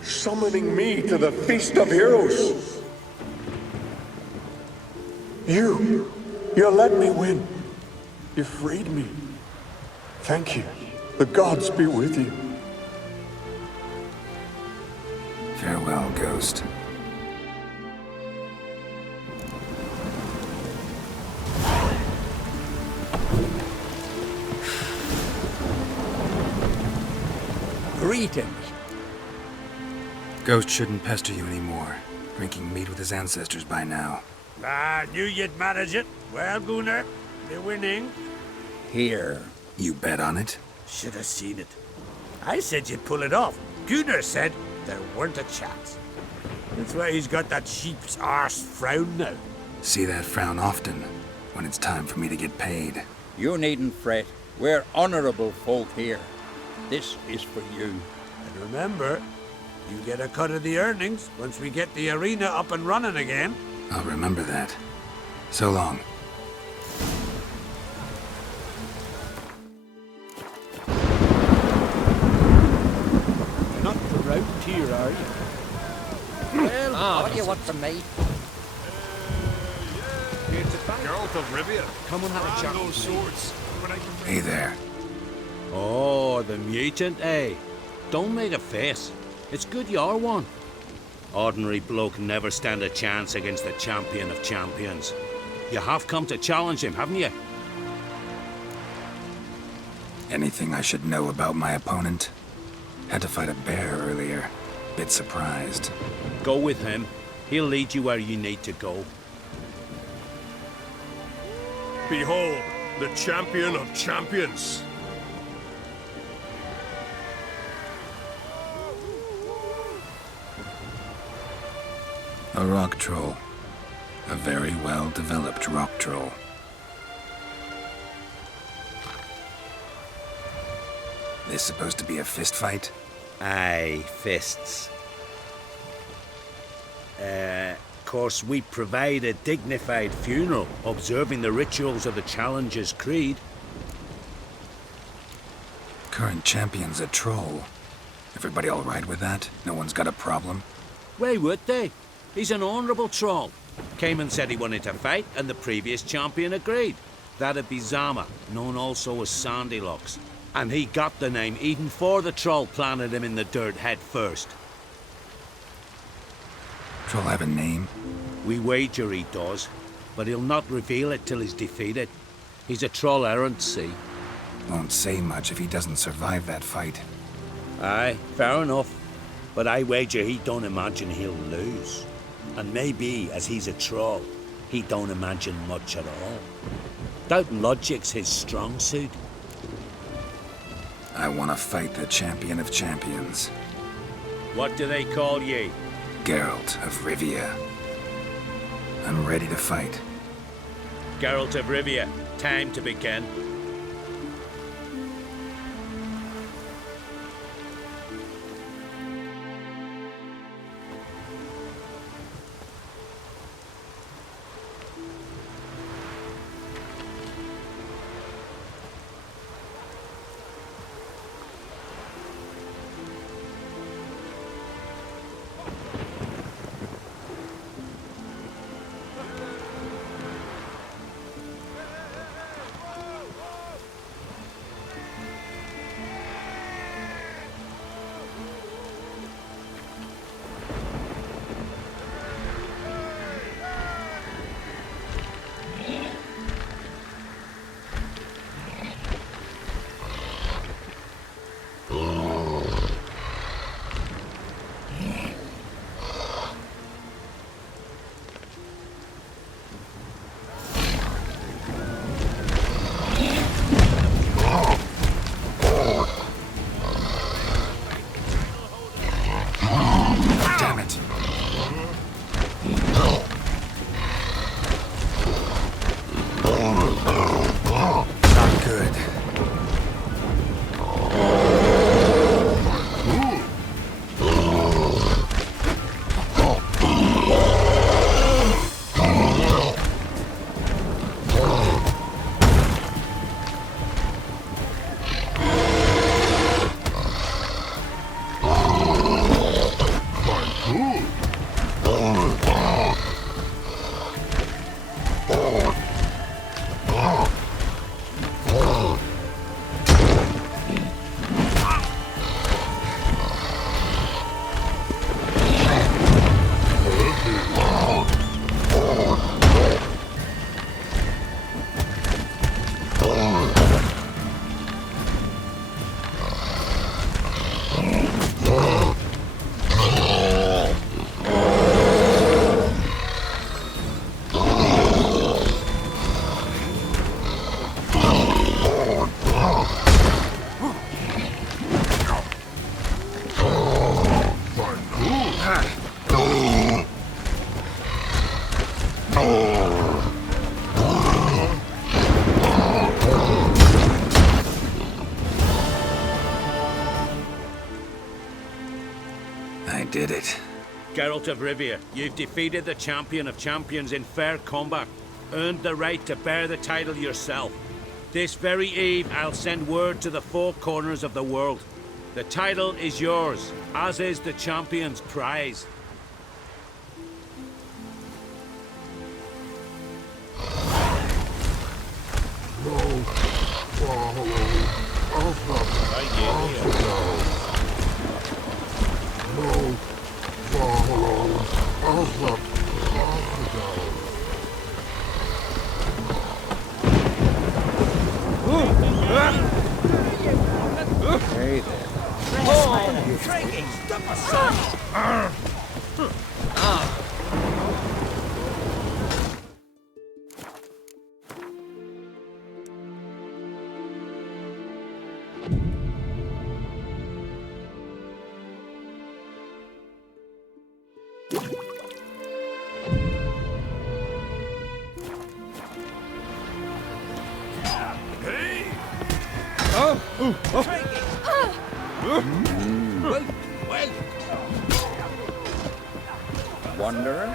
summoning me to the feast of heroes. You let me win. You freed me. Thank you. The gods be with you. Farewell, Ghost. Greetings. Ghost shouldn't pester you anymore. Drinking meat with his ancestors by now. I knew you'd manage it. Well, Gunnar, they're winning. Here. You bet on it? Should have seen it. I said you'd pull it off. Gunnar said there weren't a chance. That's why he's got that sheep's arse frown now. See that frown often, when it's time for me to get paid. You needn't fret. We're honorable folk here. This is for you. And remember, you get a cut of the earnings once we get the arena up and running again. I'll remember that. So long. You're not around here, are you? Well, what do you want from me? Geralt of Rivia. Come and have a chat those with me. swords. Hey there. Oh, the mutant, eh? Don't make a face. It's good you're one. Ordinary bloke never stand a chance against the champion of champions. You have come to challenge him, haven't you? Anything I should know about my opponent? Had to fight a bear earlier. Bit surprised. Go with him. He'll lead you where you need to go. Behold, the champion of champions. A rock troll. A very well-developed rock troll. This supposed to be a fist fight? Aye, fists. Course, we provide a dignified funeral, observing the rituals of the Challenger's Creed. Current champion's a troll. Everybody all right with that? No one's got a problem? Why would they? He's an honourable troll. Came and said he wanted to fight, and the previous champion agreed. That'd be Zama, known also as Sandylocks. And he got the name even before the troll planted him in the dirt head first. Troll have a name? We wager he does, but he'll not reveal it till he's defeated. He's a troll errant, see? Won't say much if he doesn't survive that fight. Aye, fair enough. But I wager he don't imagine he'll lose. And maybe, as he's a troll, he don't imagine much at all. Doubt logic's his strong suit. I want to fight the champion of champions. What do they call ye? Geralt of Rivia. I'm ready to fight. Geralt of Rivia, time to begin. Did it. Geralt of Rivia, you've defeated the champion of champions in fair combat. Earned the right to bear the title yourself. This very eve, I'll send word to the four corners of the world. The title is yours, as is the champion's prize. Hey there. Oh, Frankie, stop us! Well. Wanderer?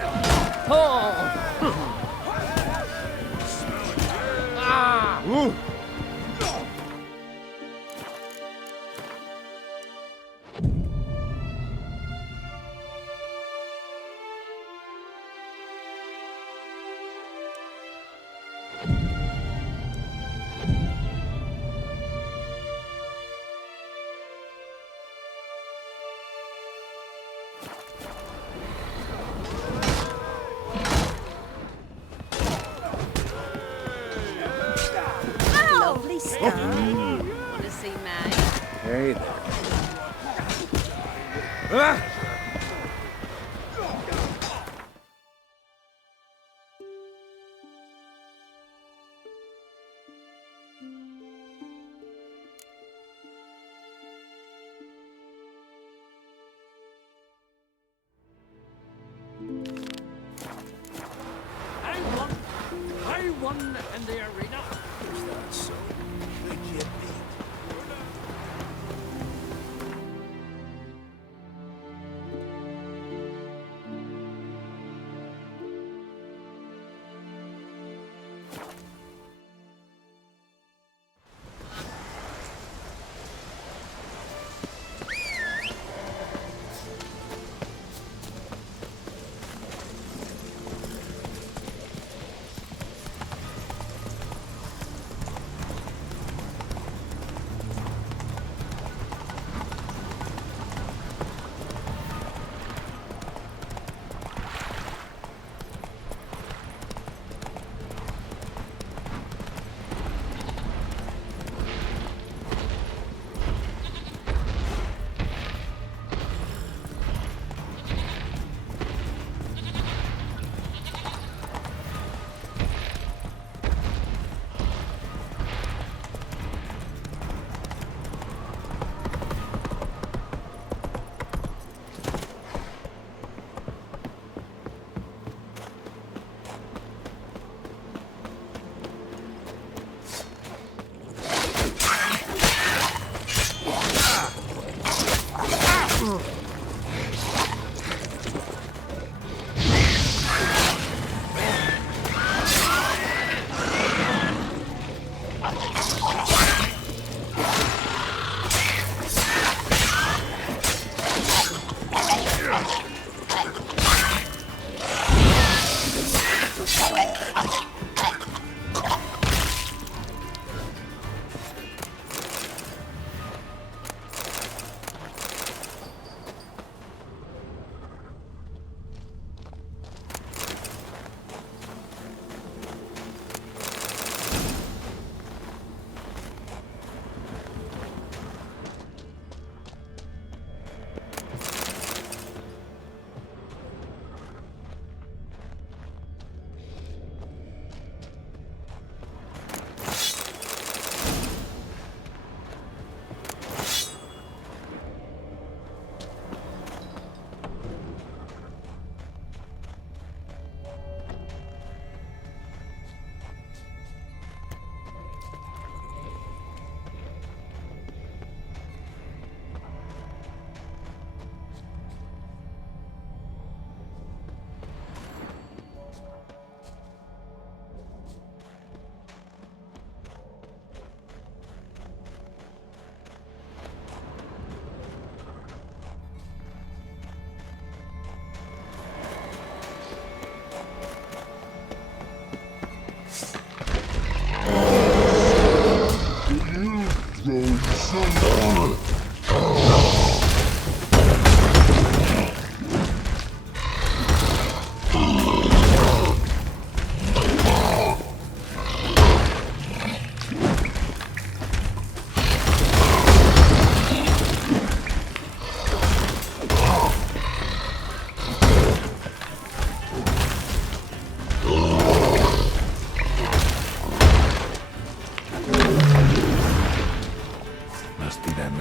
Lovely stuff. Want to see mine? Hey there. I won in the arena. Is that so? Think you did?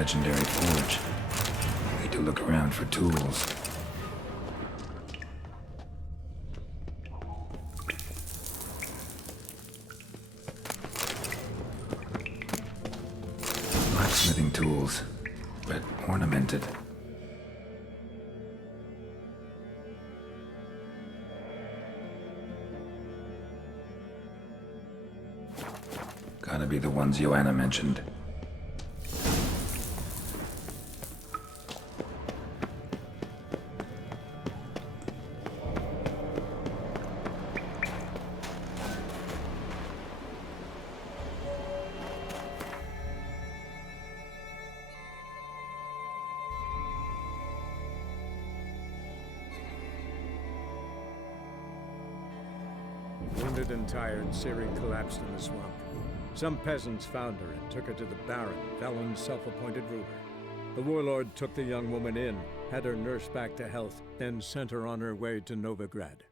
legendary forge. Need to look around for tools. Let's Ornamented. Gotta be the ones Joanna mentioned. Wounded and tired, Ciri collapsed in the swamp. Some peasants found her and took her to the Baron, Valen's self-appointed ruler. The warlord took the young woman in, had her nursed back to health, then sent her on her way to Novigrad.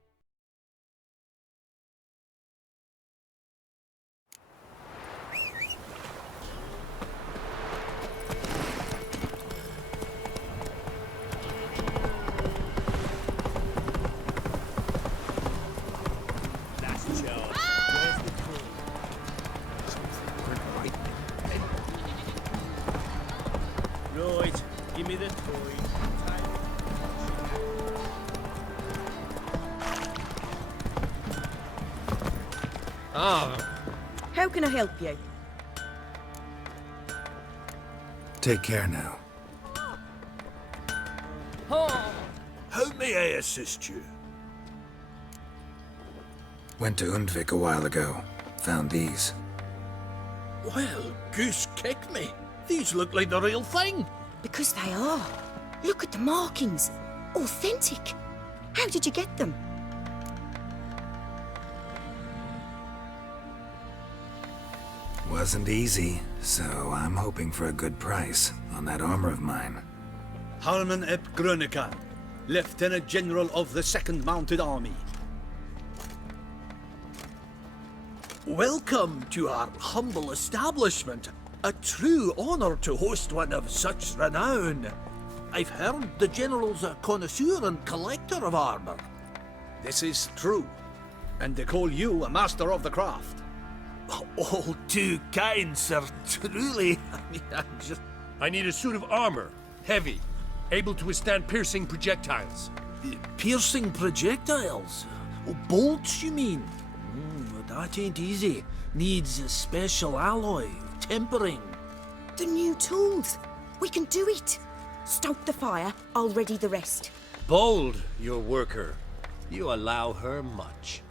Right, give me the toy. How can I help you? Take care now. How may I assist you? Went to Undvik a while ago. Found these. Well, goose kick me. These look like the real thing. Because they are. Look at the markings. Authentic. How did you get them? Wasn't easy, so I'm hoping for a good price on that armor of mine. Harman ep Grönekan, Lieutenant General of the 2nd Mounted Army. Welcome to our humble establishment. A true honor to host one of such renown. I've heard the General's a connoisseur and collector of armor. This is true, and they call you a master of the craft. All too kind, sir. Truly. I need a suit of armor. Heavy. Able to withstand piercing projectiles. Piercing projectiles? Oh, bolts, you mean? That ain't easy. Needs a special alloy. Tempering. The new tools. We can do it. Stoke the fire, I'll ready the rest. Bold, your worker. You allow her much.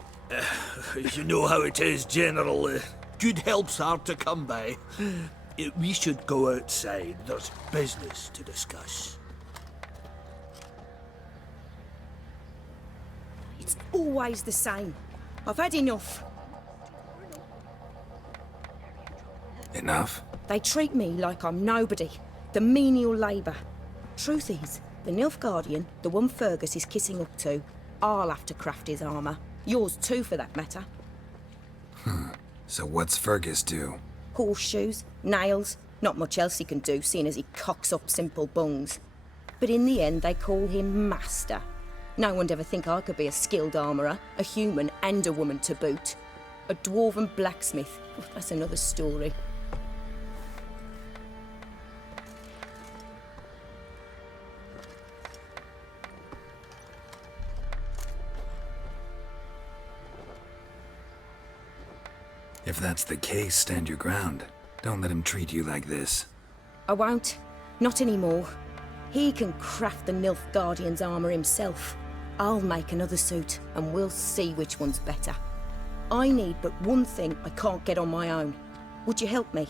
You know how it is, General. Good help's hard to come by. We should go outside. There's business to discuss. It's always the same. I've had enough. Enough? They treat me like I'm nobody. The menial labour. Truth is, the Nilfgaardian, the one Fergus is kissing up to, I'll have to craft his armour. Yours too, for that matter. So what's Fergus do? Horseshoes, nails, not much else he can do, seeing as he cocks up simple bungs. But in the end, they call him Master. No one'd ever think I could be a skilled armourer, a human and a woman to boot. A dwarven blacksmith, that's another story. If that's the case, stand your ground. Don't let him treat you like this. I won't. Not anymore. He can craft the Nilfgaardian's armour himself. I'll make another suit, and we'll see which one's better. I need but one thing I can't get on my own. Would you help me?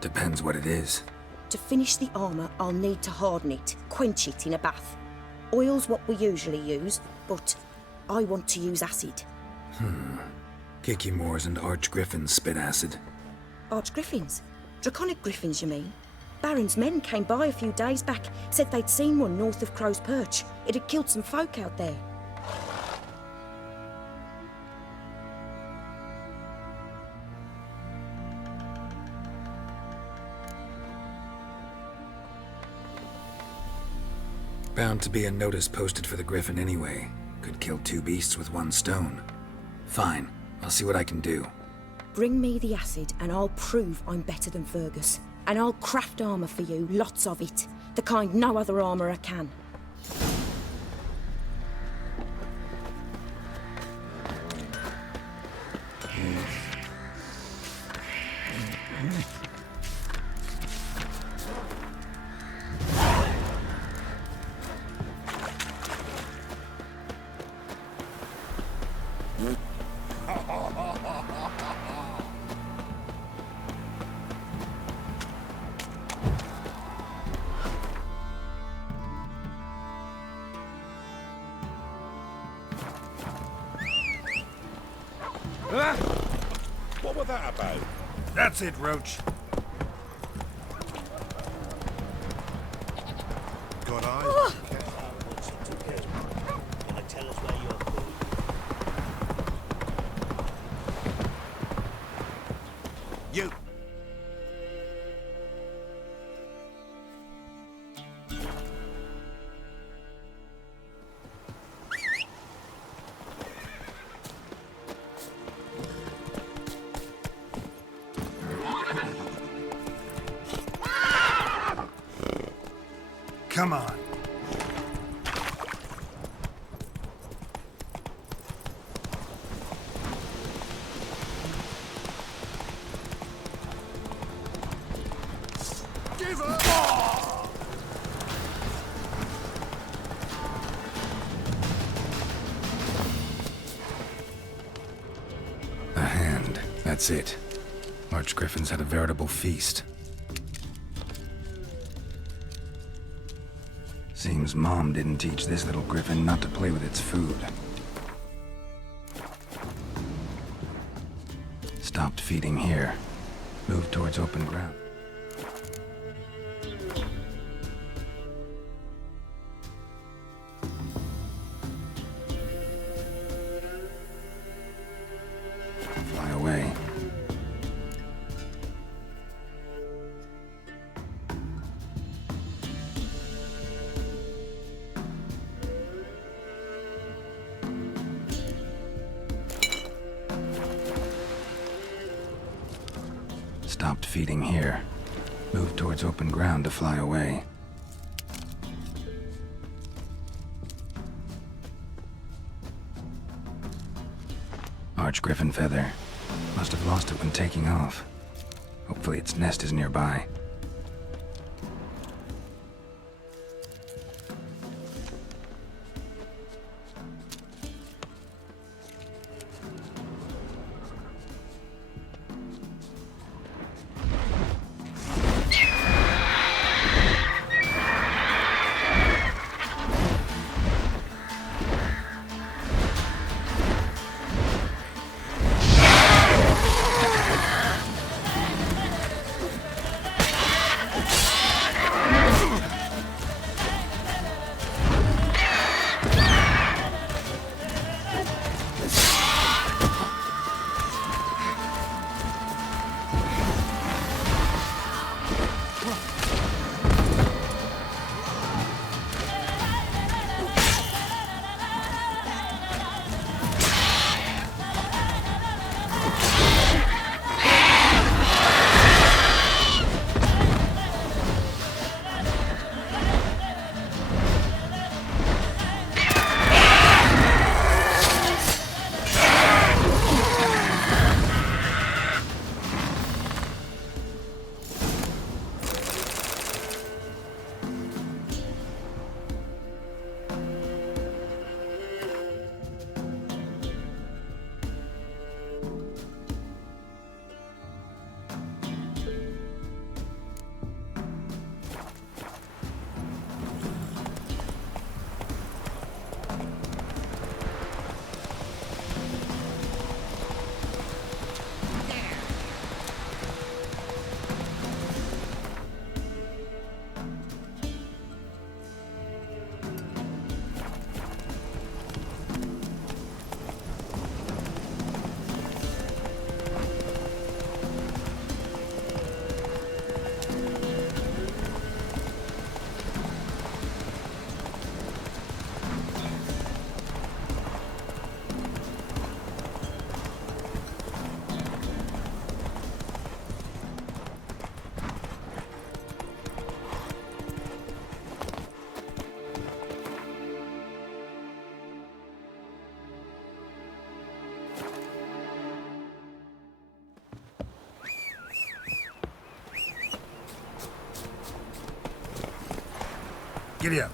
Depends what it is. To finish the armour, I'll need to harden it, quench it in a bath. Oil's what we usually use, but I want to use acid. Kicky Moors and Archgriffins spit acid. Archgriffins? Draconic griffins, you mean? Baron's men came by a few days back, said they'd seen one north of Crow's Perch. It had killed some folk out there. Bound to be a notice posted for the Griffin anyway. Could kill two beasts with one stone. Fine, I'll see what I can do. Bring me the acid and I'll prove I'm better than Fergus. And I'll craft armour for you, lots of it. The kind no other armourer can. What was that about? That's it, Roach. Got eyes? Oh. Gonna tell us where you're going? You! Come on. Give up! A hand. That's it. Archgriffins had a veritable feast. Seems Mom didn't teach this little griffin not to play with its food. Stopped feeding here. Moved towards open ground. Fly away. Stopped feeding here. Moved towards open ground to fly away. Archgriffin feather. Must have lost it when taking off. Hopefully its nest is nearby. Giddy up.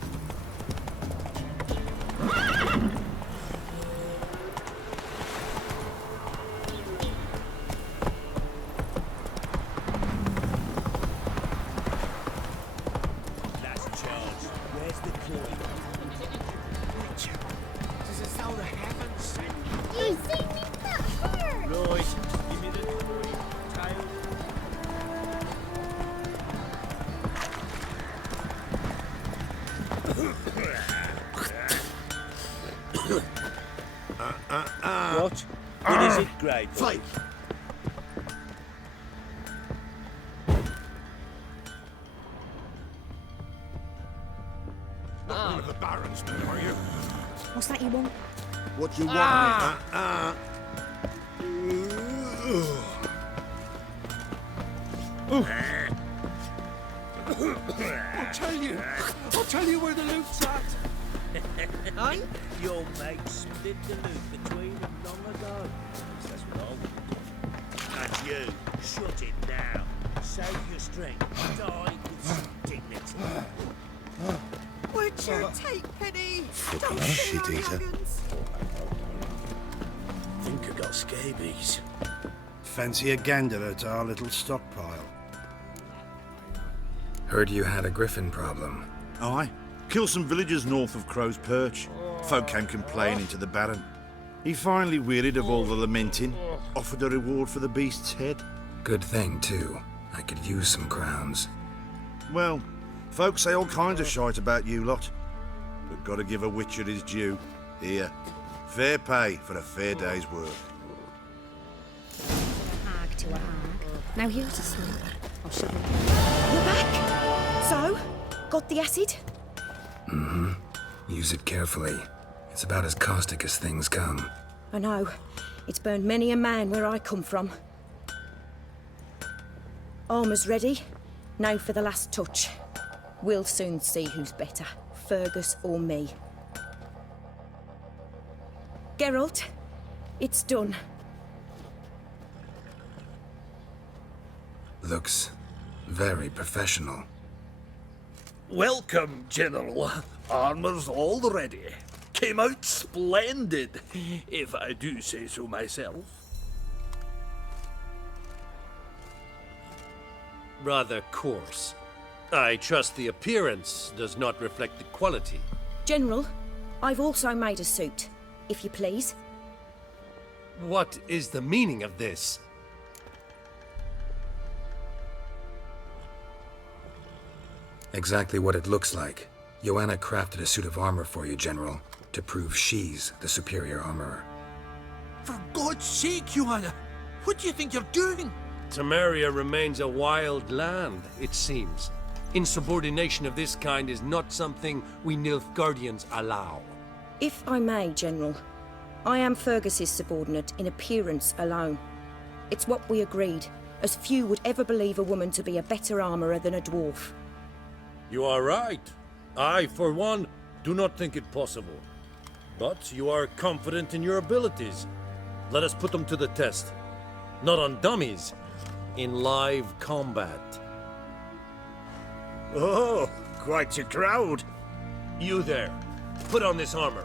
Last charge. Where's the coin? Does it sound the heavens? You see me that hurt! Right. Give me the coin. Tail. What? What is it, Grey Boy? Fight! Not one of the barons, are you? What's that you want? What you want, I'll tell you where the loot's at. Aye? Your mate split the loot between them long ago. That's what I would do. And you, shut it now. Save your strength. Die with some dignity. Witcher, take pity! Don't shit kill our eater. young'uns. Think I got scabies. Fancy a gander at our little stockpile. Heard you had a griffin problem. Aye. Killed some villagers north of Crow's Perch. Folk came complaining to the Baron. He finally wearied of all the lamenting, offered a reward for the beast's head. Good thing, too. I could use some crowns. Well, folks say all kinds of shite about you lot. But gotta give a witcher his due. Here, fair pay for a fair day's work. Hag to a hag. Now here's a sleep. I'll show you. You're back? So? Got the acid? Mm-hmm. Use it carefully. It's about as caustic as things come. I know. It's burned many a man where I come from. Armour's ready. Now for the last touch. We'll soon see who's better, Fergus or me. Geralt, it's done. Looks very professional. Welcome, General. Armor's all ready. Came out splendid, if I do say so myself. Rather coarse. I trust the appearance does not reflect the quality. General, I've also made a suit, if you please. What is the meaning of this? Exactly what it looks like. Joanna crafted a suit of armor for you, General, to prove she's the superior armorer. For God's sake, Joanna! What do you think you're doing? Temeria remains a wild land, it seems. Insubordination of this kind is not something we Nilfgaardians allow. If I may, General, I am Fergus's subordinate in appearance alone. It's what we agreed, as few would ever believe a woman to be a better armorer than a dwarf. You are right. I, for one, do not think it possible. But you are confident in your abilities. Let us put them to the test. Not on dummies, in live combat. Oh, quite a crowd. You there, put on this armor.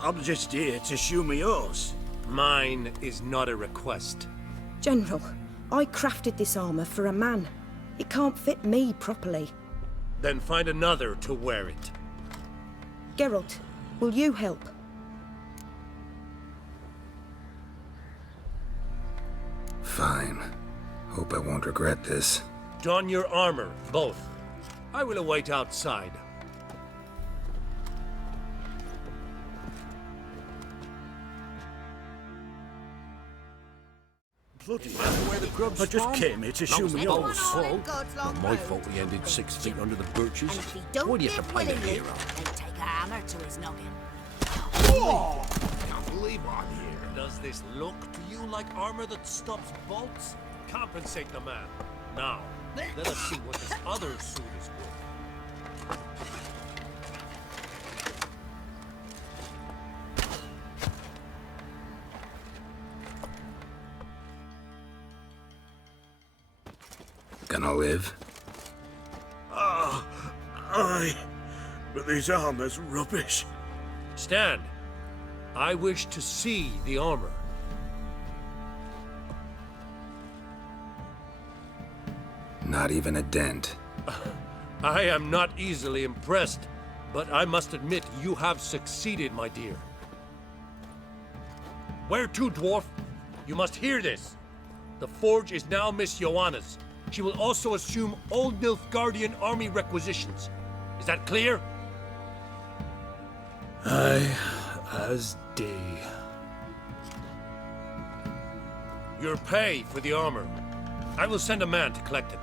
I'm just here to show me yours. Mine is not a request. General, I crafted this armor for a man. It can't fit me properly. Then find another to wear it. Geralt, will you help? Fine. Hope I won't regret this. Don your armor, both. I will await outside. Bloody hell, where the grub's I just came here to show me yours. My fault we ended 6 feet under the birches. And if he don't Why do you have live to play the willingly, hero? then take a hammer to his noggin. Oh! Can't believe I'm here. Does this look to you like armor that stops bolts? Compensate the man. Now, let us see what this other suit is worth. Gonna live? Ah, Aye, but this armor's rubbish. Stand. I wish to see the armor. Not even a dent. I am not easily impressed, but I must admit you have succeeded, my dear. Where to, dwarf? You must hear this. The forge is now Miss Joanna's. She will also assume all Nilfgaardian army requisitions. Is that clear? Aye, as day. Your pay for the armor. I will send a man to collect it.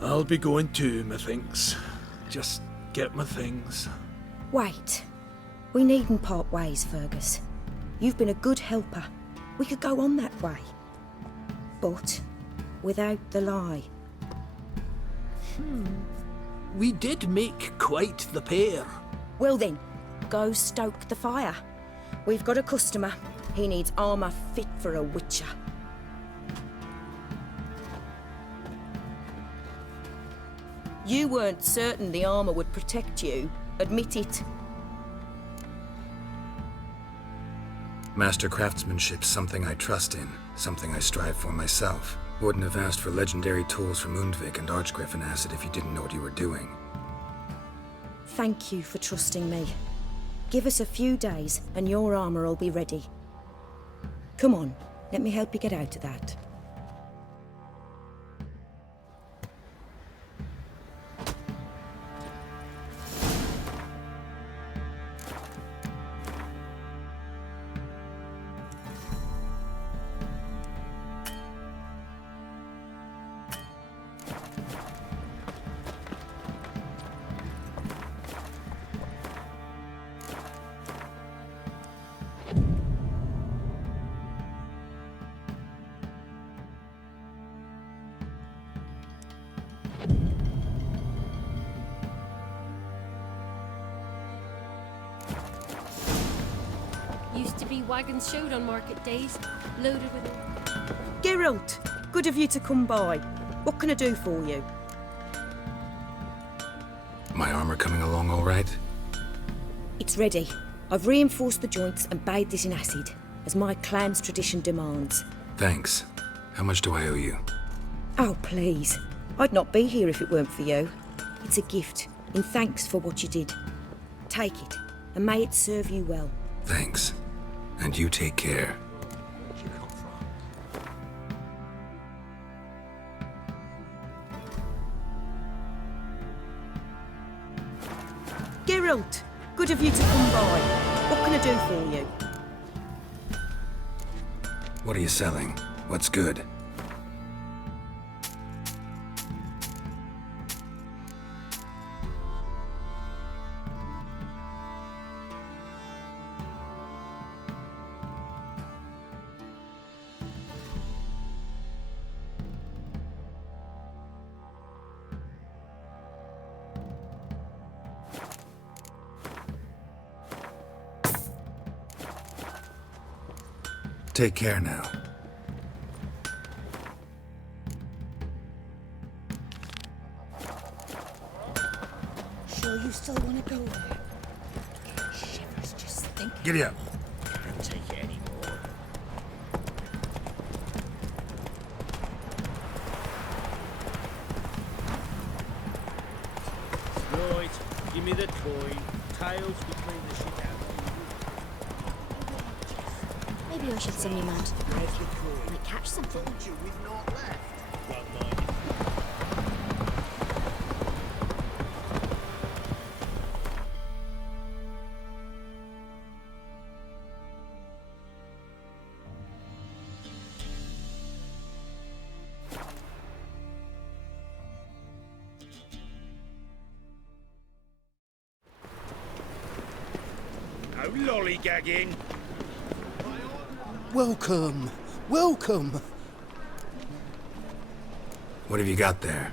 I'll be going too, methinks. Just get my things. Wait. We needn't part ways, Fergus. You've been a good helper. We could go on that way. But without the lie. We did make quite the pair. Well then, go stoke the fire. We've got a customer. He needs armour fit for a witcher. You weren't certain the armour would protect you. Admit it. Master craftsmanship's something I trust in, something I strive for myself. Wouldn't have asked for legendary tools from Undvik and Archgriffin acid if you didn't know what you were doing. Thank you for trusting me. Give us a few days and your armour will be ready. Come on, let me help you get out of that. Used to be wagons showed on market days, loaded with... Geralt, good of you to come by. What can I do for you? My armor coming along all right? It's ready. I've reinforced the joints and bathed it in acid, as my clan's tradition demands. Thanks. How much do I owe you? Oh, please. I'd not be here if it weren't for you. It's a gift, in thanks for what you did. Take it, and may it serve you well. Thanks. And you take care. Geralt, good of you to come by. What can I do for you? What are you selling? What's good? Take care now. Sure you still want to go there? Shivers just thinking. Giddy up. Can't take it anymore. Right, give me the toy. Tails between the shit out. Maybe I should send you man to the bridge. Might catch something. No lollygagging. Welcome, welcome. What have you got there?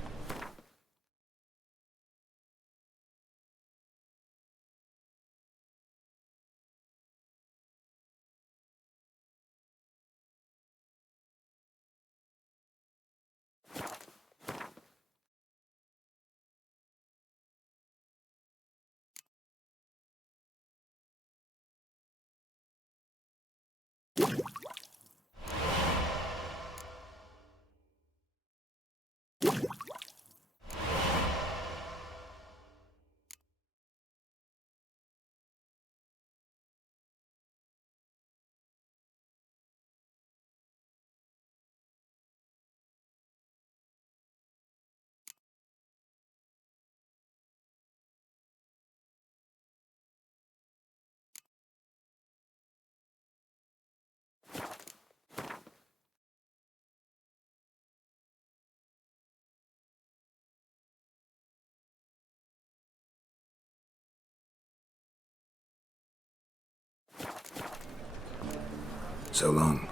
So long.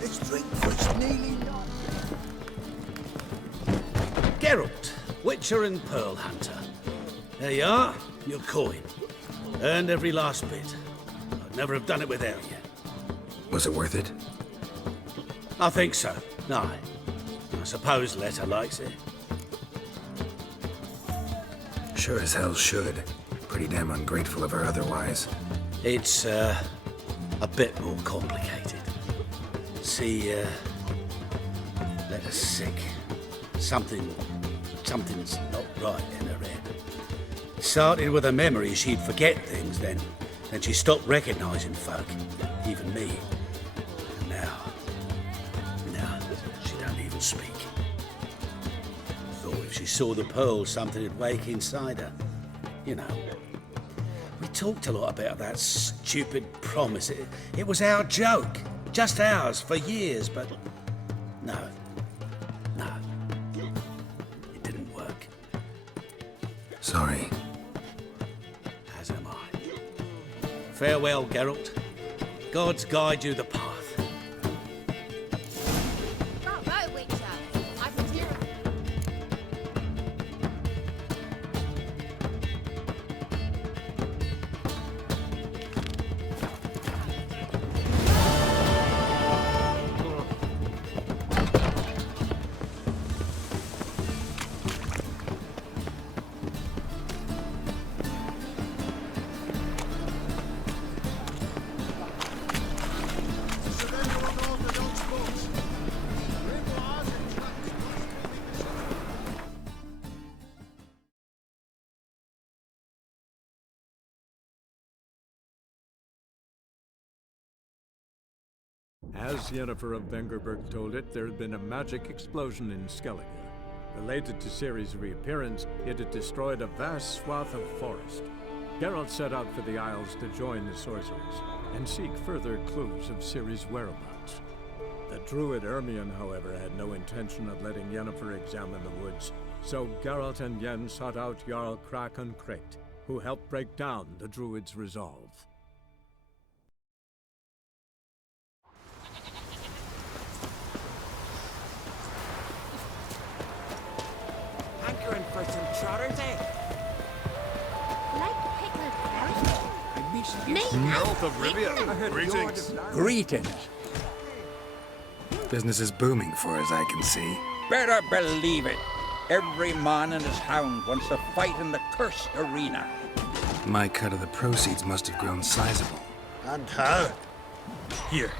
Let's drink for it's nearly not. Geralt, Witcher and Pearl Hunter. There you are, your coin. Earned every last bit. I'd never have done it without you. Was it worth it? I think so. No. I suppose Letta likes it. Sure as hell should. Pretty damn ungrateful of her otherwise. It's, a bit more complicated. See, Letta's sick. Something's not right in her head. It started with a memory she'd forget things, then she stopped recognising folk, even me. And now, she don't even speak. Thought if she saw the pearl, something would wake inside her. You know. We talked a lot about that stupid promise. It was our joke. Just ours for years, but no. It didn't work. Sorry. As am I. Farewell, Geralt. Gods guide you the path. Bravo, Witcher. I can hear it. As Yennefer of Vengerberg told it, there had been a magic explosion in Skellige. Related to Ciri's reappearance, it had destroyed a vast swath of forest. Geralt set out for the Isles to join the sorcerers and seek further clues of Ciri's whereabouts. The druid Ermion, however, had no intention of letting Yennefer examine the woods, so Geralt and Yen sought out Jarl Kraken Crate, who helped break down the druid's resolve. Hankering for some trotter day. Like pickled carrots? Geralt of Rivia, greetings. Greetings. Business is booming for as I can see. Better believe it. Every man and his hound wants to fight in the cursed arena. My cut of the proceeds must have grown sizable. And how? Here.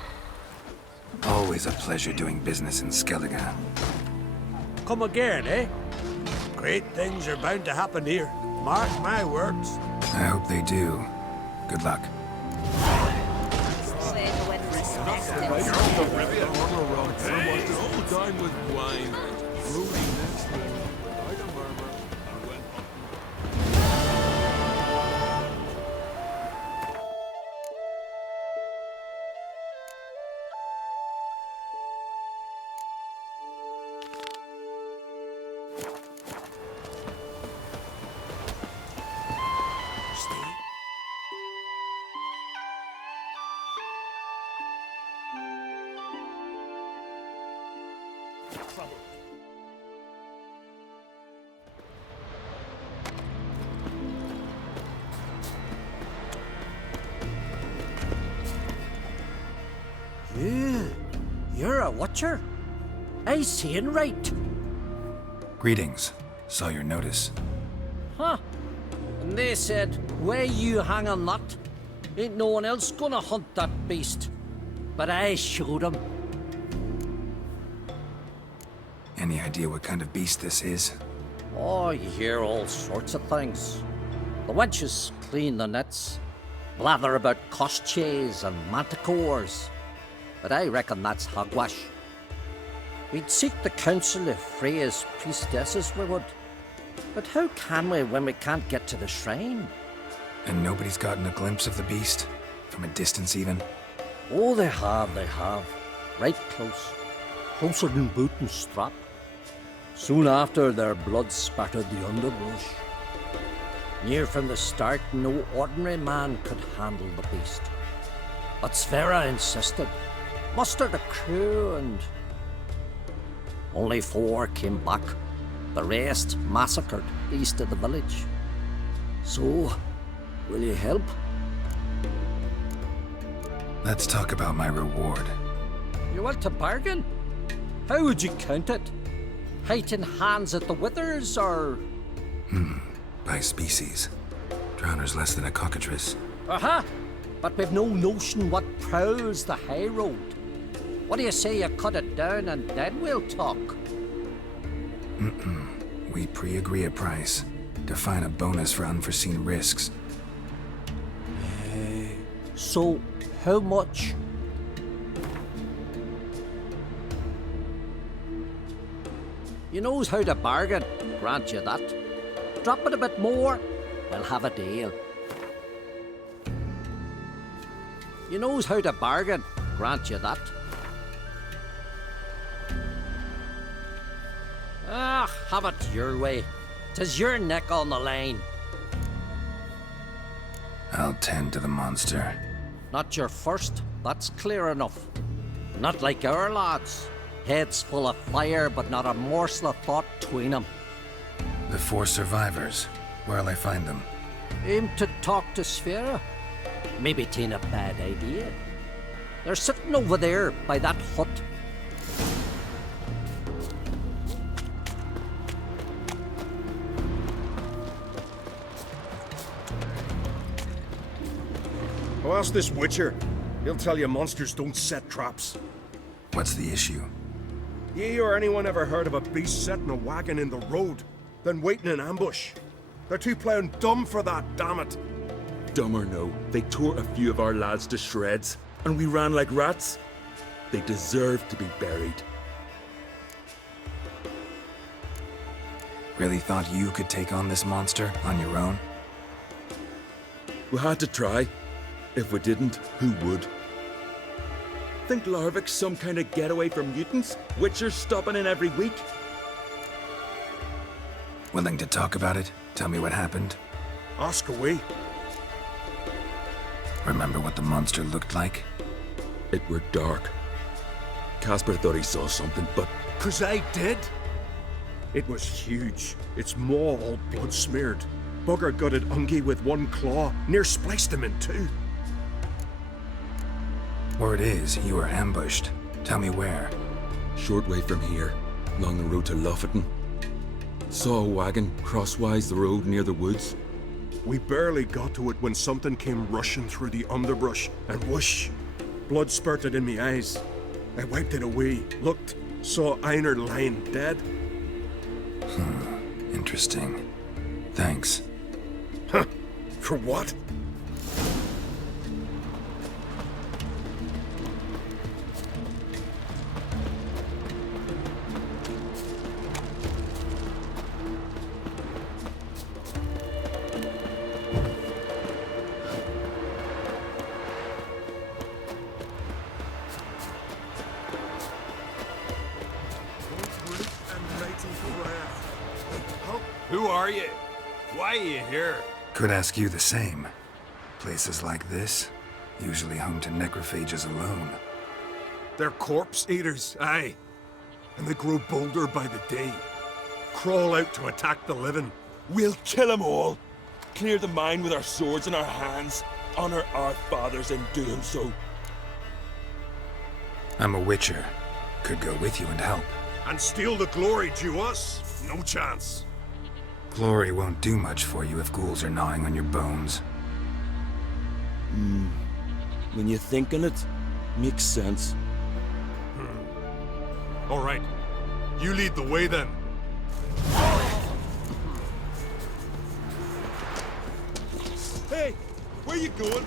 Always a pleasure doing business in Skellige. Come again, eh? Great things are bound to happen here. Mark my words. I hope they do. Good luck. Geralt of Rivia, armor round all dine with wine. Rudy next day. Without a murmur, I went up. You're a watcher? I seeing right. Greetings. Saw your notice. Huh. And they said, where you hang on that, ain't no one else gonna hunt that beast. But I showed 'em. Any idea what kind of beast this is? Oh, you hear all sorts of things. The wenches clean the nets, blather about kosches and manticores. But I reckon that's hogwash. We'd seek the counsel of Freya's priestesses, we would. But how can we when we can't get to the shrine? And nobody's gotten a glimpse of the beast? From a distance even? Oh, they have. Right close. Closer than boot and strap. Soon after, their blood spattered the underbrush. Near from the start, no ordinary man could handle the beast. But Sverre insisted. Mustered a crew and... Only 4 came back. The rest massacred east of the village. So, will you help? Let's talk about my reward. You want to bargain? How would you count it? Height in hands at the withers, or...? By species. Drowner's less than a cockatrice. Aha! But we've no notion what prowls the high road. What do you say you cut it down and then we'll talk? We pre-agree a price. Define a bonus for unforeseen risks. So, how much? You knows how to bargain, grant you that. Drop it a bit more, we'll have a deal. You knows how to bargain, grant you that. Ah, have it your way. 'Tis your neck on the line. I'll tend to the monster. Not your first, that's clear enough. Not like our lads. Heads full of fire, but not a morsel of thought between them. The 4 survivors. Where'll I find them? Aim to talk to Sverre? Maybe 'tain't a bad idea. They're sitting over there by that hut. Oh, ask this Witcher. He'll tell you monsters don't set traps. What's the issue? Ye or anyone ever heard of a beast setting a wagon in the road, then waiting in ambush? They're too plowing dumb for that, damn it. Dumb or no, they tore a few of our lads to shreds, and we ran like rats. They deserve to be buried. Really thought you could take on this monster on your own? We had to try. If we didn't, who would? Think Larvik's some kind of getaway for mutants? Witchers stopping in every week? Willing to talk about it? Tell me what happened? Ask away. Remember what the monster looked like? It were dark. Casper thought he saw something, but... 'Cause I did? It was huge. Its maw all blood smeared. Bugger gutted Ungi with 1 claw, near spliced him in 2. Word is, you were ambushed. Tell me where. Short way from here, along the road to Lofferton. Saw a wagon crosswise the road near the woods. We barely got to it when something came rushing through the underbrush, and whoosh! Blood spurted in me eyes. I wiped it away, looked, saw Einar lying dead. Interesting. Thanks. Huh? For what? Who are you? Why are you here? Could ask you the same. Places like this, usually home to necrophages alone. They're corpse eaters, aye. And they grow bolder by the day. Crawl out to attack the living. We'll kill them all. Clear the mine with our swords in our hands. Honor our fathers in doing so. I'm a witcher. Could go with you and help. And steal the glory due us? No chance. Glory won't do much for you if ghouls are gnawing on your bones. When you think on it, makes sense. All right. You lead the way then. Hey, where you going?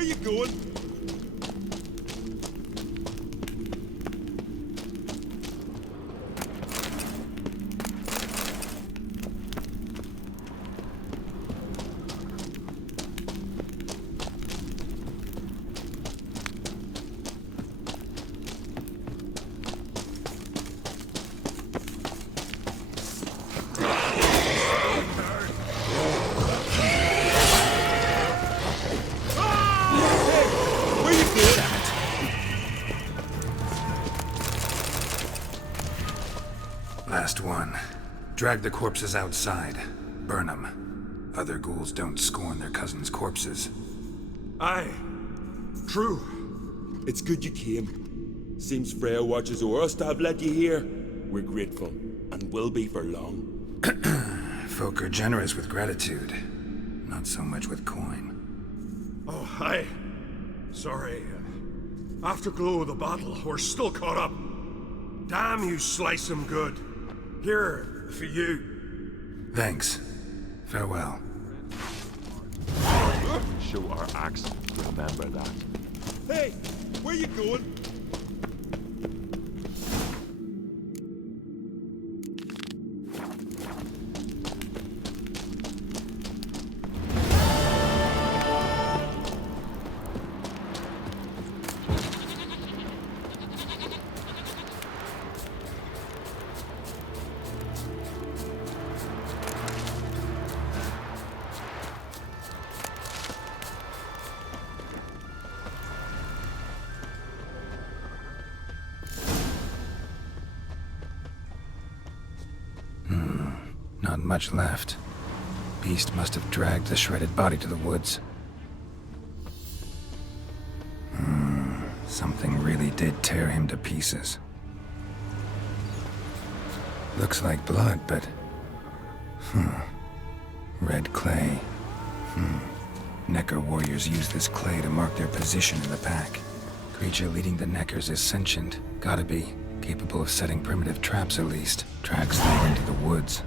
where you going? Last one. Drag the corpses outside. Burn them. Other ghouls don't scorn their cousins' corpses. Aye. True. It's good you came. Seems Freya watches over us to have let you here. We're grateful, and will be for long. Folk are generous with gratitude. Not so much with coin. Oh, aye. Sorry. Afterglow of the battle, we're still caught up. Damn, you slice them good. Here, for you. Thanks. Farewell. Show our axe. Remember that. Hey, where you going? Not much left. Beast must have dragged the shredded body to the woods. Something really did tear him to pieces. Looks like blood, but... Red clay. Necker warriors use this clay to mark their position in the pack. Creature leading the Neckers is sentient. Gotta be. Capable of setting primitive traps at least. Tracks lead into the woods.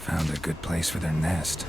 Found a good place for their nest.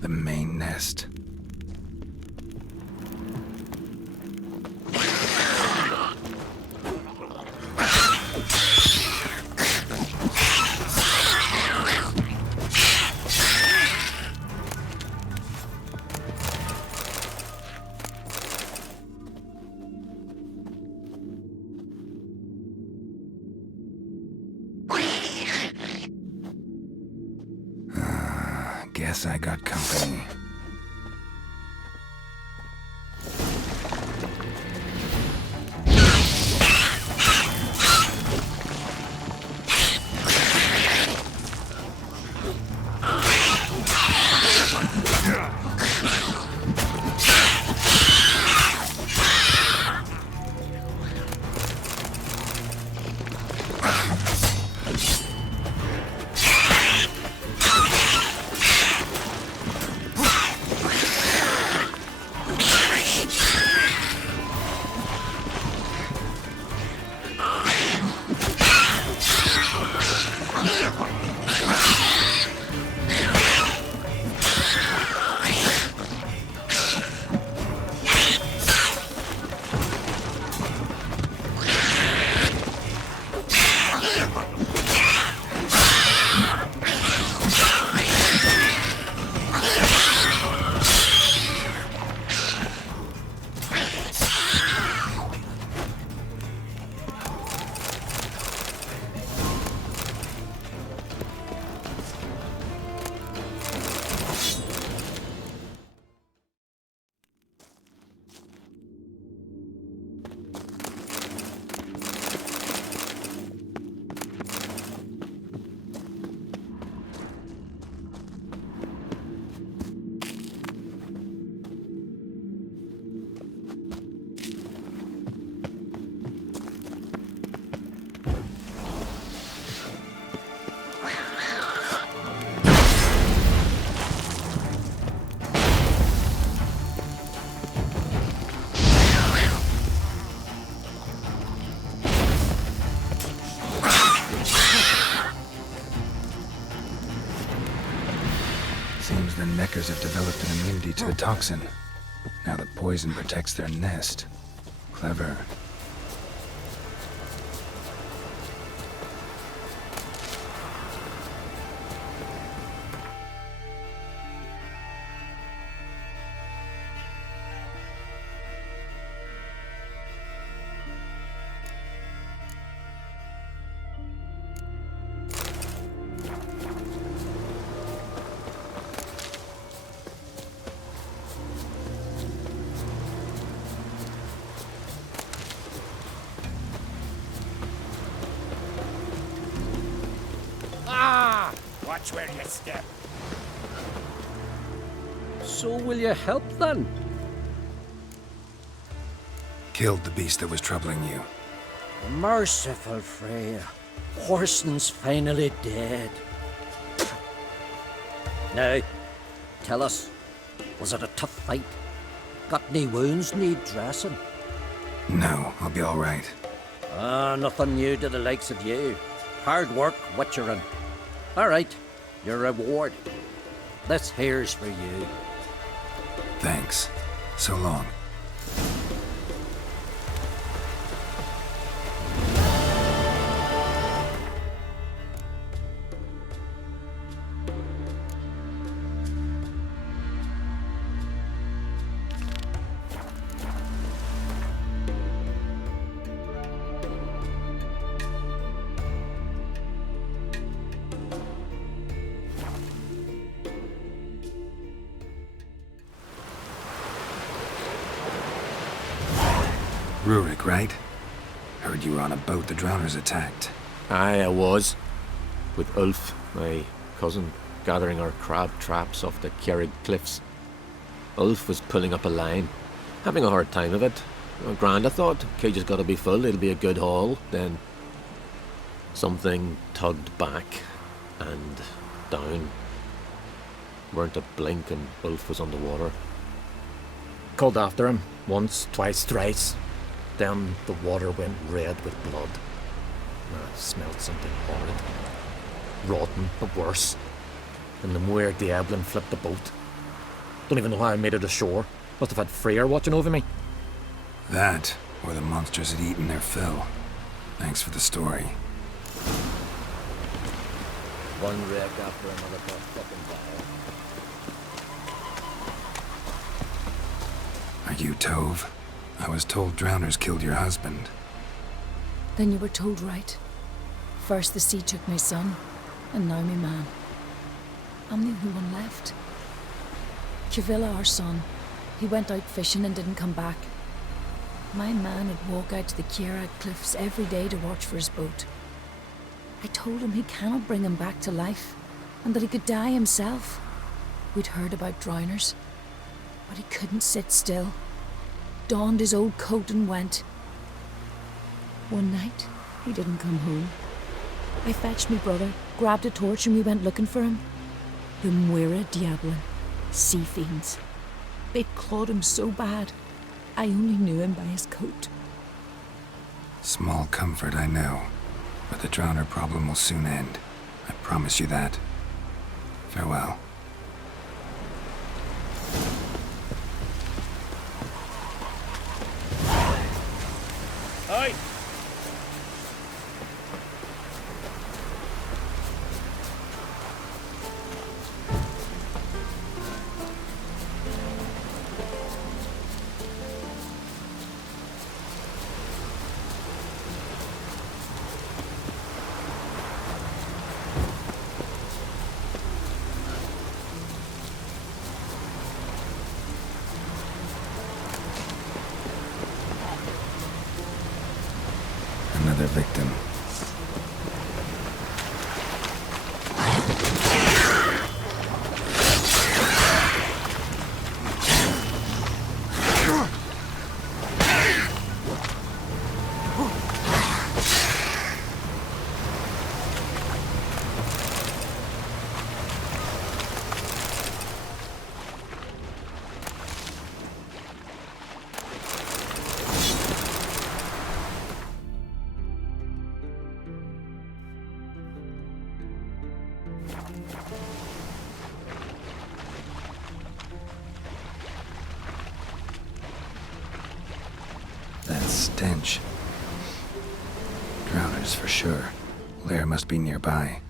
The main nest. Guess I got company. the neckers have developed an immunity to the toxin. Now the poison protects their nest. Clever. Watch where you step. So will you help then? Killed the beast that was troubling you. Merciful Freya. Horson's finally dead. Now, tell us, was it a tough fight? Got any wounds need dressing? No, I'll be all right. Nothing new to the likes of you. Hard work, witcherin'. All right, your reward. This here's for you. Thanks. So long. Rurik, right? Heard you were on a boat the drowners attacked. Aye, I was. With Ulf, my cousin, gathering our crab traps off the Kjerrig cliffs. Ulf was pulling up a line, having a hard time of it. Grand, I thought. Cage has got to be full, it'll be a good haul. Then something tugged back and down. Weren't a blink and Ulf was underwater. Called after him, once, twice, thrice. Then the water went red with blood. I smelled something horrid. Rotten, but worse. And the Muir Diablin flipped the boat. Don't even know how I made it ashore. Must have had Freyr watching over me. That, or the monsters had eaten their fill. Thanks for the story. One wreck after another got fucking Are you Tove? I was told drowners killed your husband. Then you were told right. First the sea took my son, and now me man. I'm the only one left. Kjavilla, our son, he went out fishing and didn't come back. My man would walk out to the Kjerrig cliffs every day to watch for his boat. I told him he cannot bring him back to life, and that he could die himself. We'd heard about drowners, but he couldn't sit still. Donned his old coat and went. One night, he didn't come home. I fetched me brother, grabbed a torch, and we went looking for him. The Muira Diablin, sea fiends. They'd clawed him so bad, I only knew him by his coat. Small comfort, I know. But the drowner problem will soon end. I promise you that. Farewell. Aye. Another victim. stench. Drowners for sure. Lair must be nearby.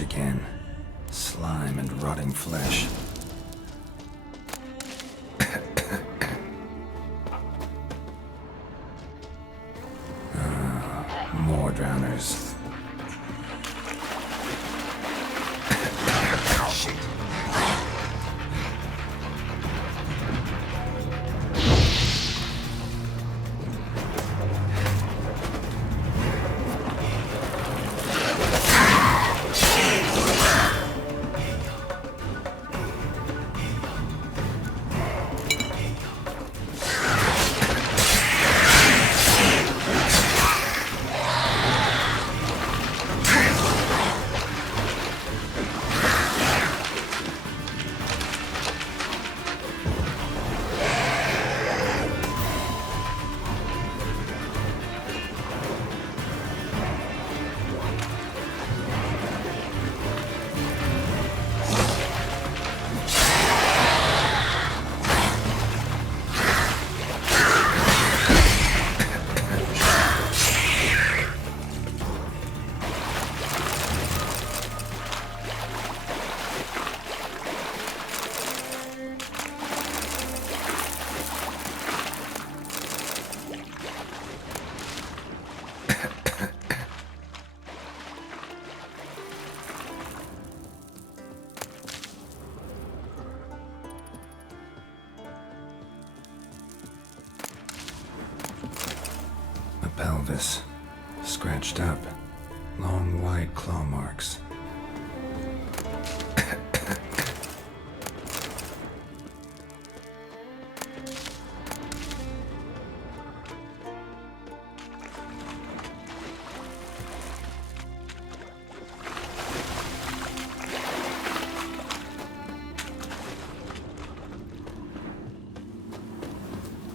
Again. Slime and rotting flesh. More drowners. pelvis. Scratched up. Long, wide claw marks.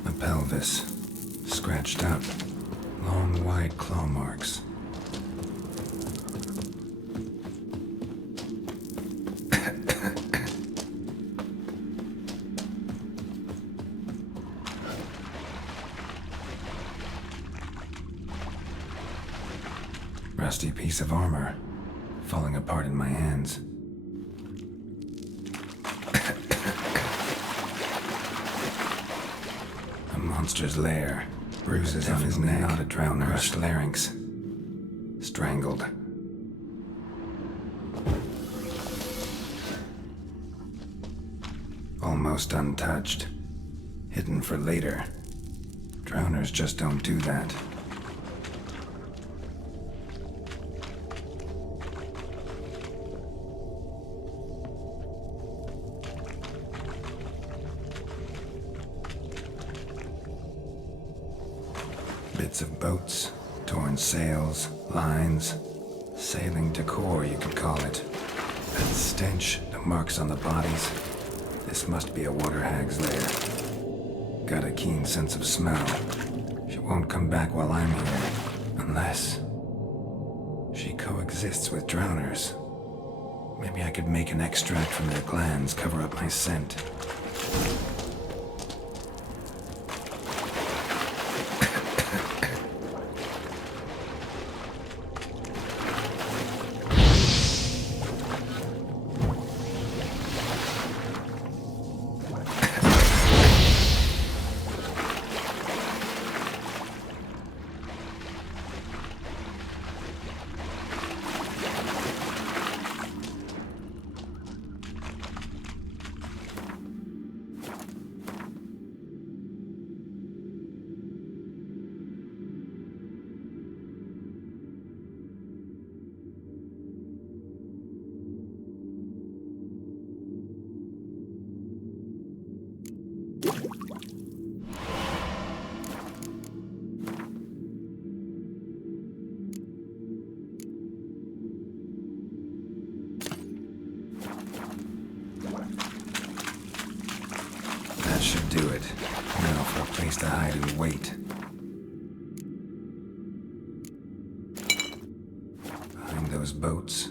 The pelvis. Scratched up. Long, wide claw marks. Rusty piece of armor, falling apart in my hands. A monster's lair, bruises on his neck, not a drowner, crushed larynx, strangled. Almost untouched, hidden for later. Drowners just don't do that. Bits of boats, torn sails, lines, sailing decor, you could call it. That stench, the marks on the bodies. This must be a water hag's lair. Got a keen sense of smell. She won't come back while I'm here, unless she coexists with drowners. Maybe I could make an extract from their glands cover up my scent. That should do it. Now for a place to hide and wait. Behind those boats.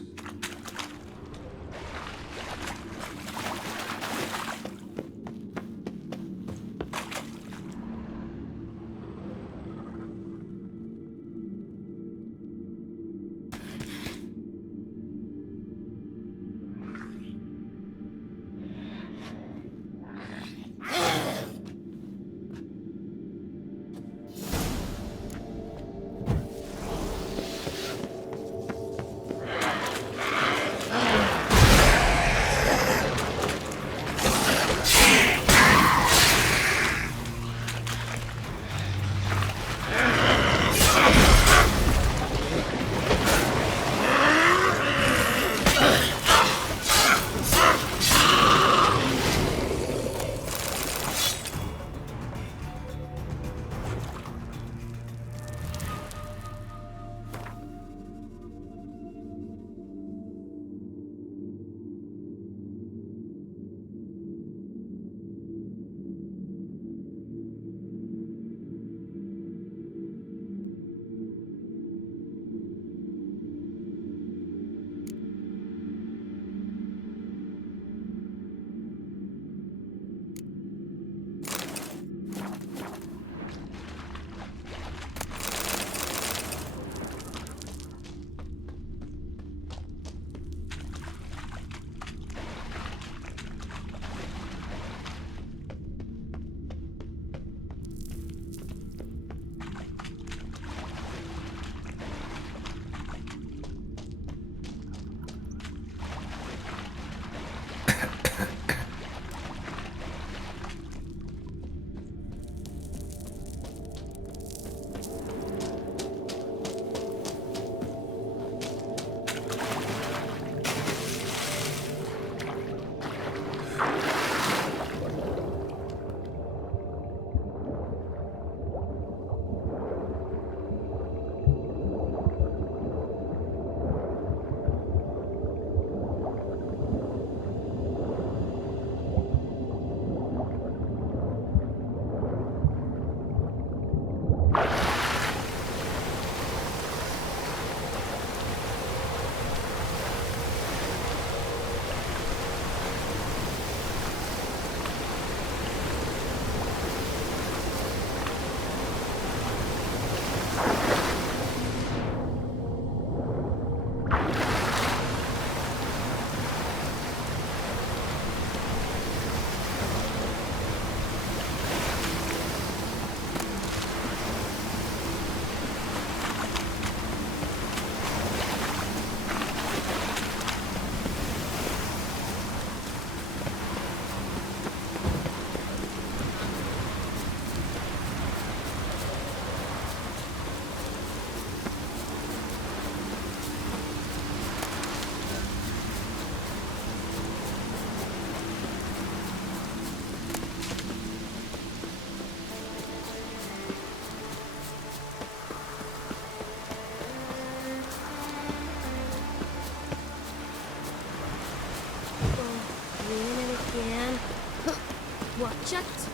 Projekt?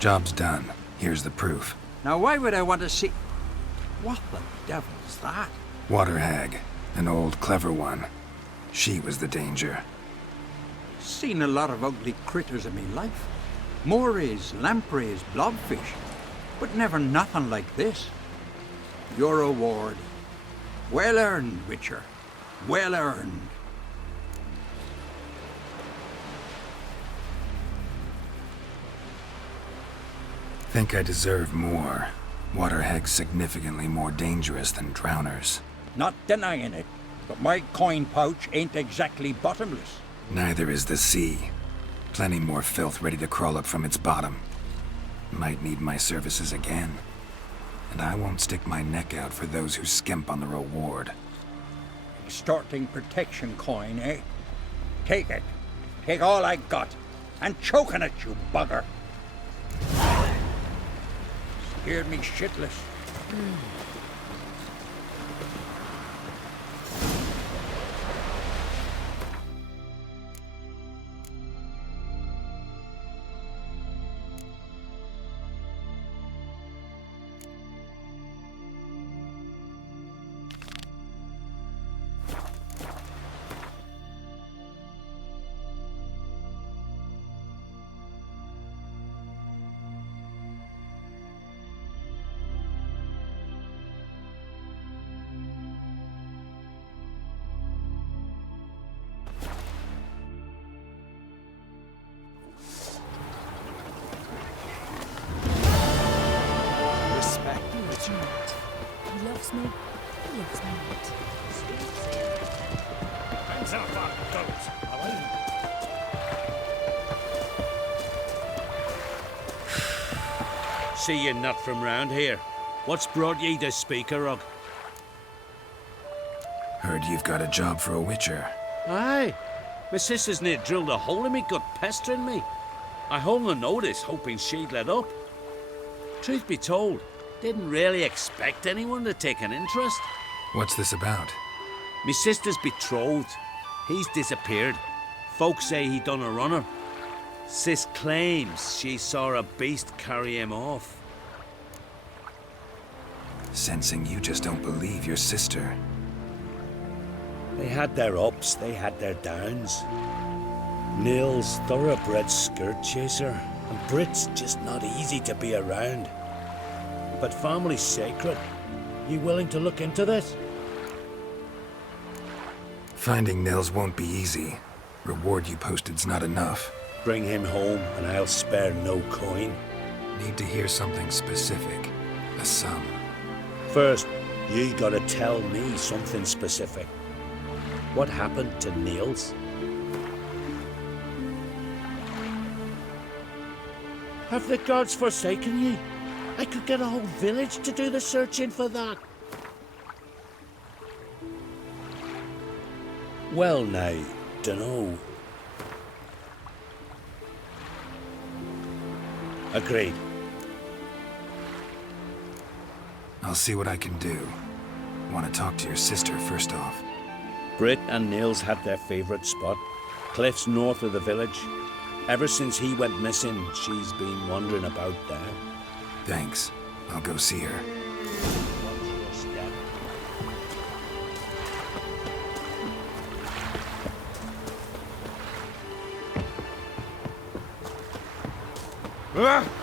Job's done. Here's the proof. Now, why would I want to see... What the devil's that? Water hag. An old, clever one. She was the danger. Seen a lot of ugly critters in me life. Morays, lampreys, blobfish. But never nothing like this. Your reward. Well earned, Witcher. Well earned. Think I deserve more. Water hag's significantly more dangerous than drowners. Not denying it, but my coin pouch ain't exactly bottomless. Neither is the sea. Plenty more filth ready to crawl up from its bottom. Might need my services again. And I won't stick my neck out for those who skimp on the reward. Extorting protection coin, eh? Take it. Take all I got. And choking at you, bugger. Scared me shitless. He loves me. He loves me not. See you not from round here. What's brought ye to Speaker Rug? Heard you've got a job for a witcher. Aye. My sister's near drilled a hole in me gut, pestering me. I hung a notice, hoping she'd let up. Truth be told, didn't really expect anyone to take an interest. What's this about? Me sister's betrothed. He's disappeared. Folks say he done a runner. Sis claims she saw a beast carry him off. Sensing you just don't believe your sister. They had their ups, they had their downs. Neil's thoroughbred skirt chaser, and Brit's just not easy to be around. But family's sacred. You willing to look into this? Finding Nils won't be easy. Reward you posted's not enough. Bring him home, and I'll spare no coin. Need to hear something specific. A sum. First, you gotta tell me something specific. What happened to Niels? Have the gods forsaken ye? I could get a whole village to do the searching for that. Well now, dunno. Agreed. I'll see what I can do. Want to talk to your sister first off. Brit and Nils had their favourite spot, cliffs north of the village. Ever since he went missing, she's been wandering about there. Thanks. I'll go see her. Ah!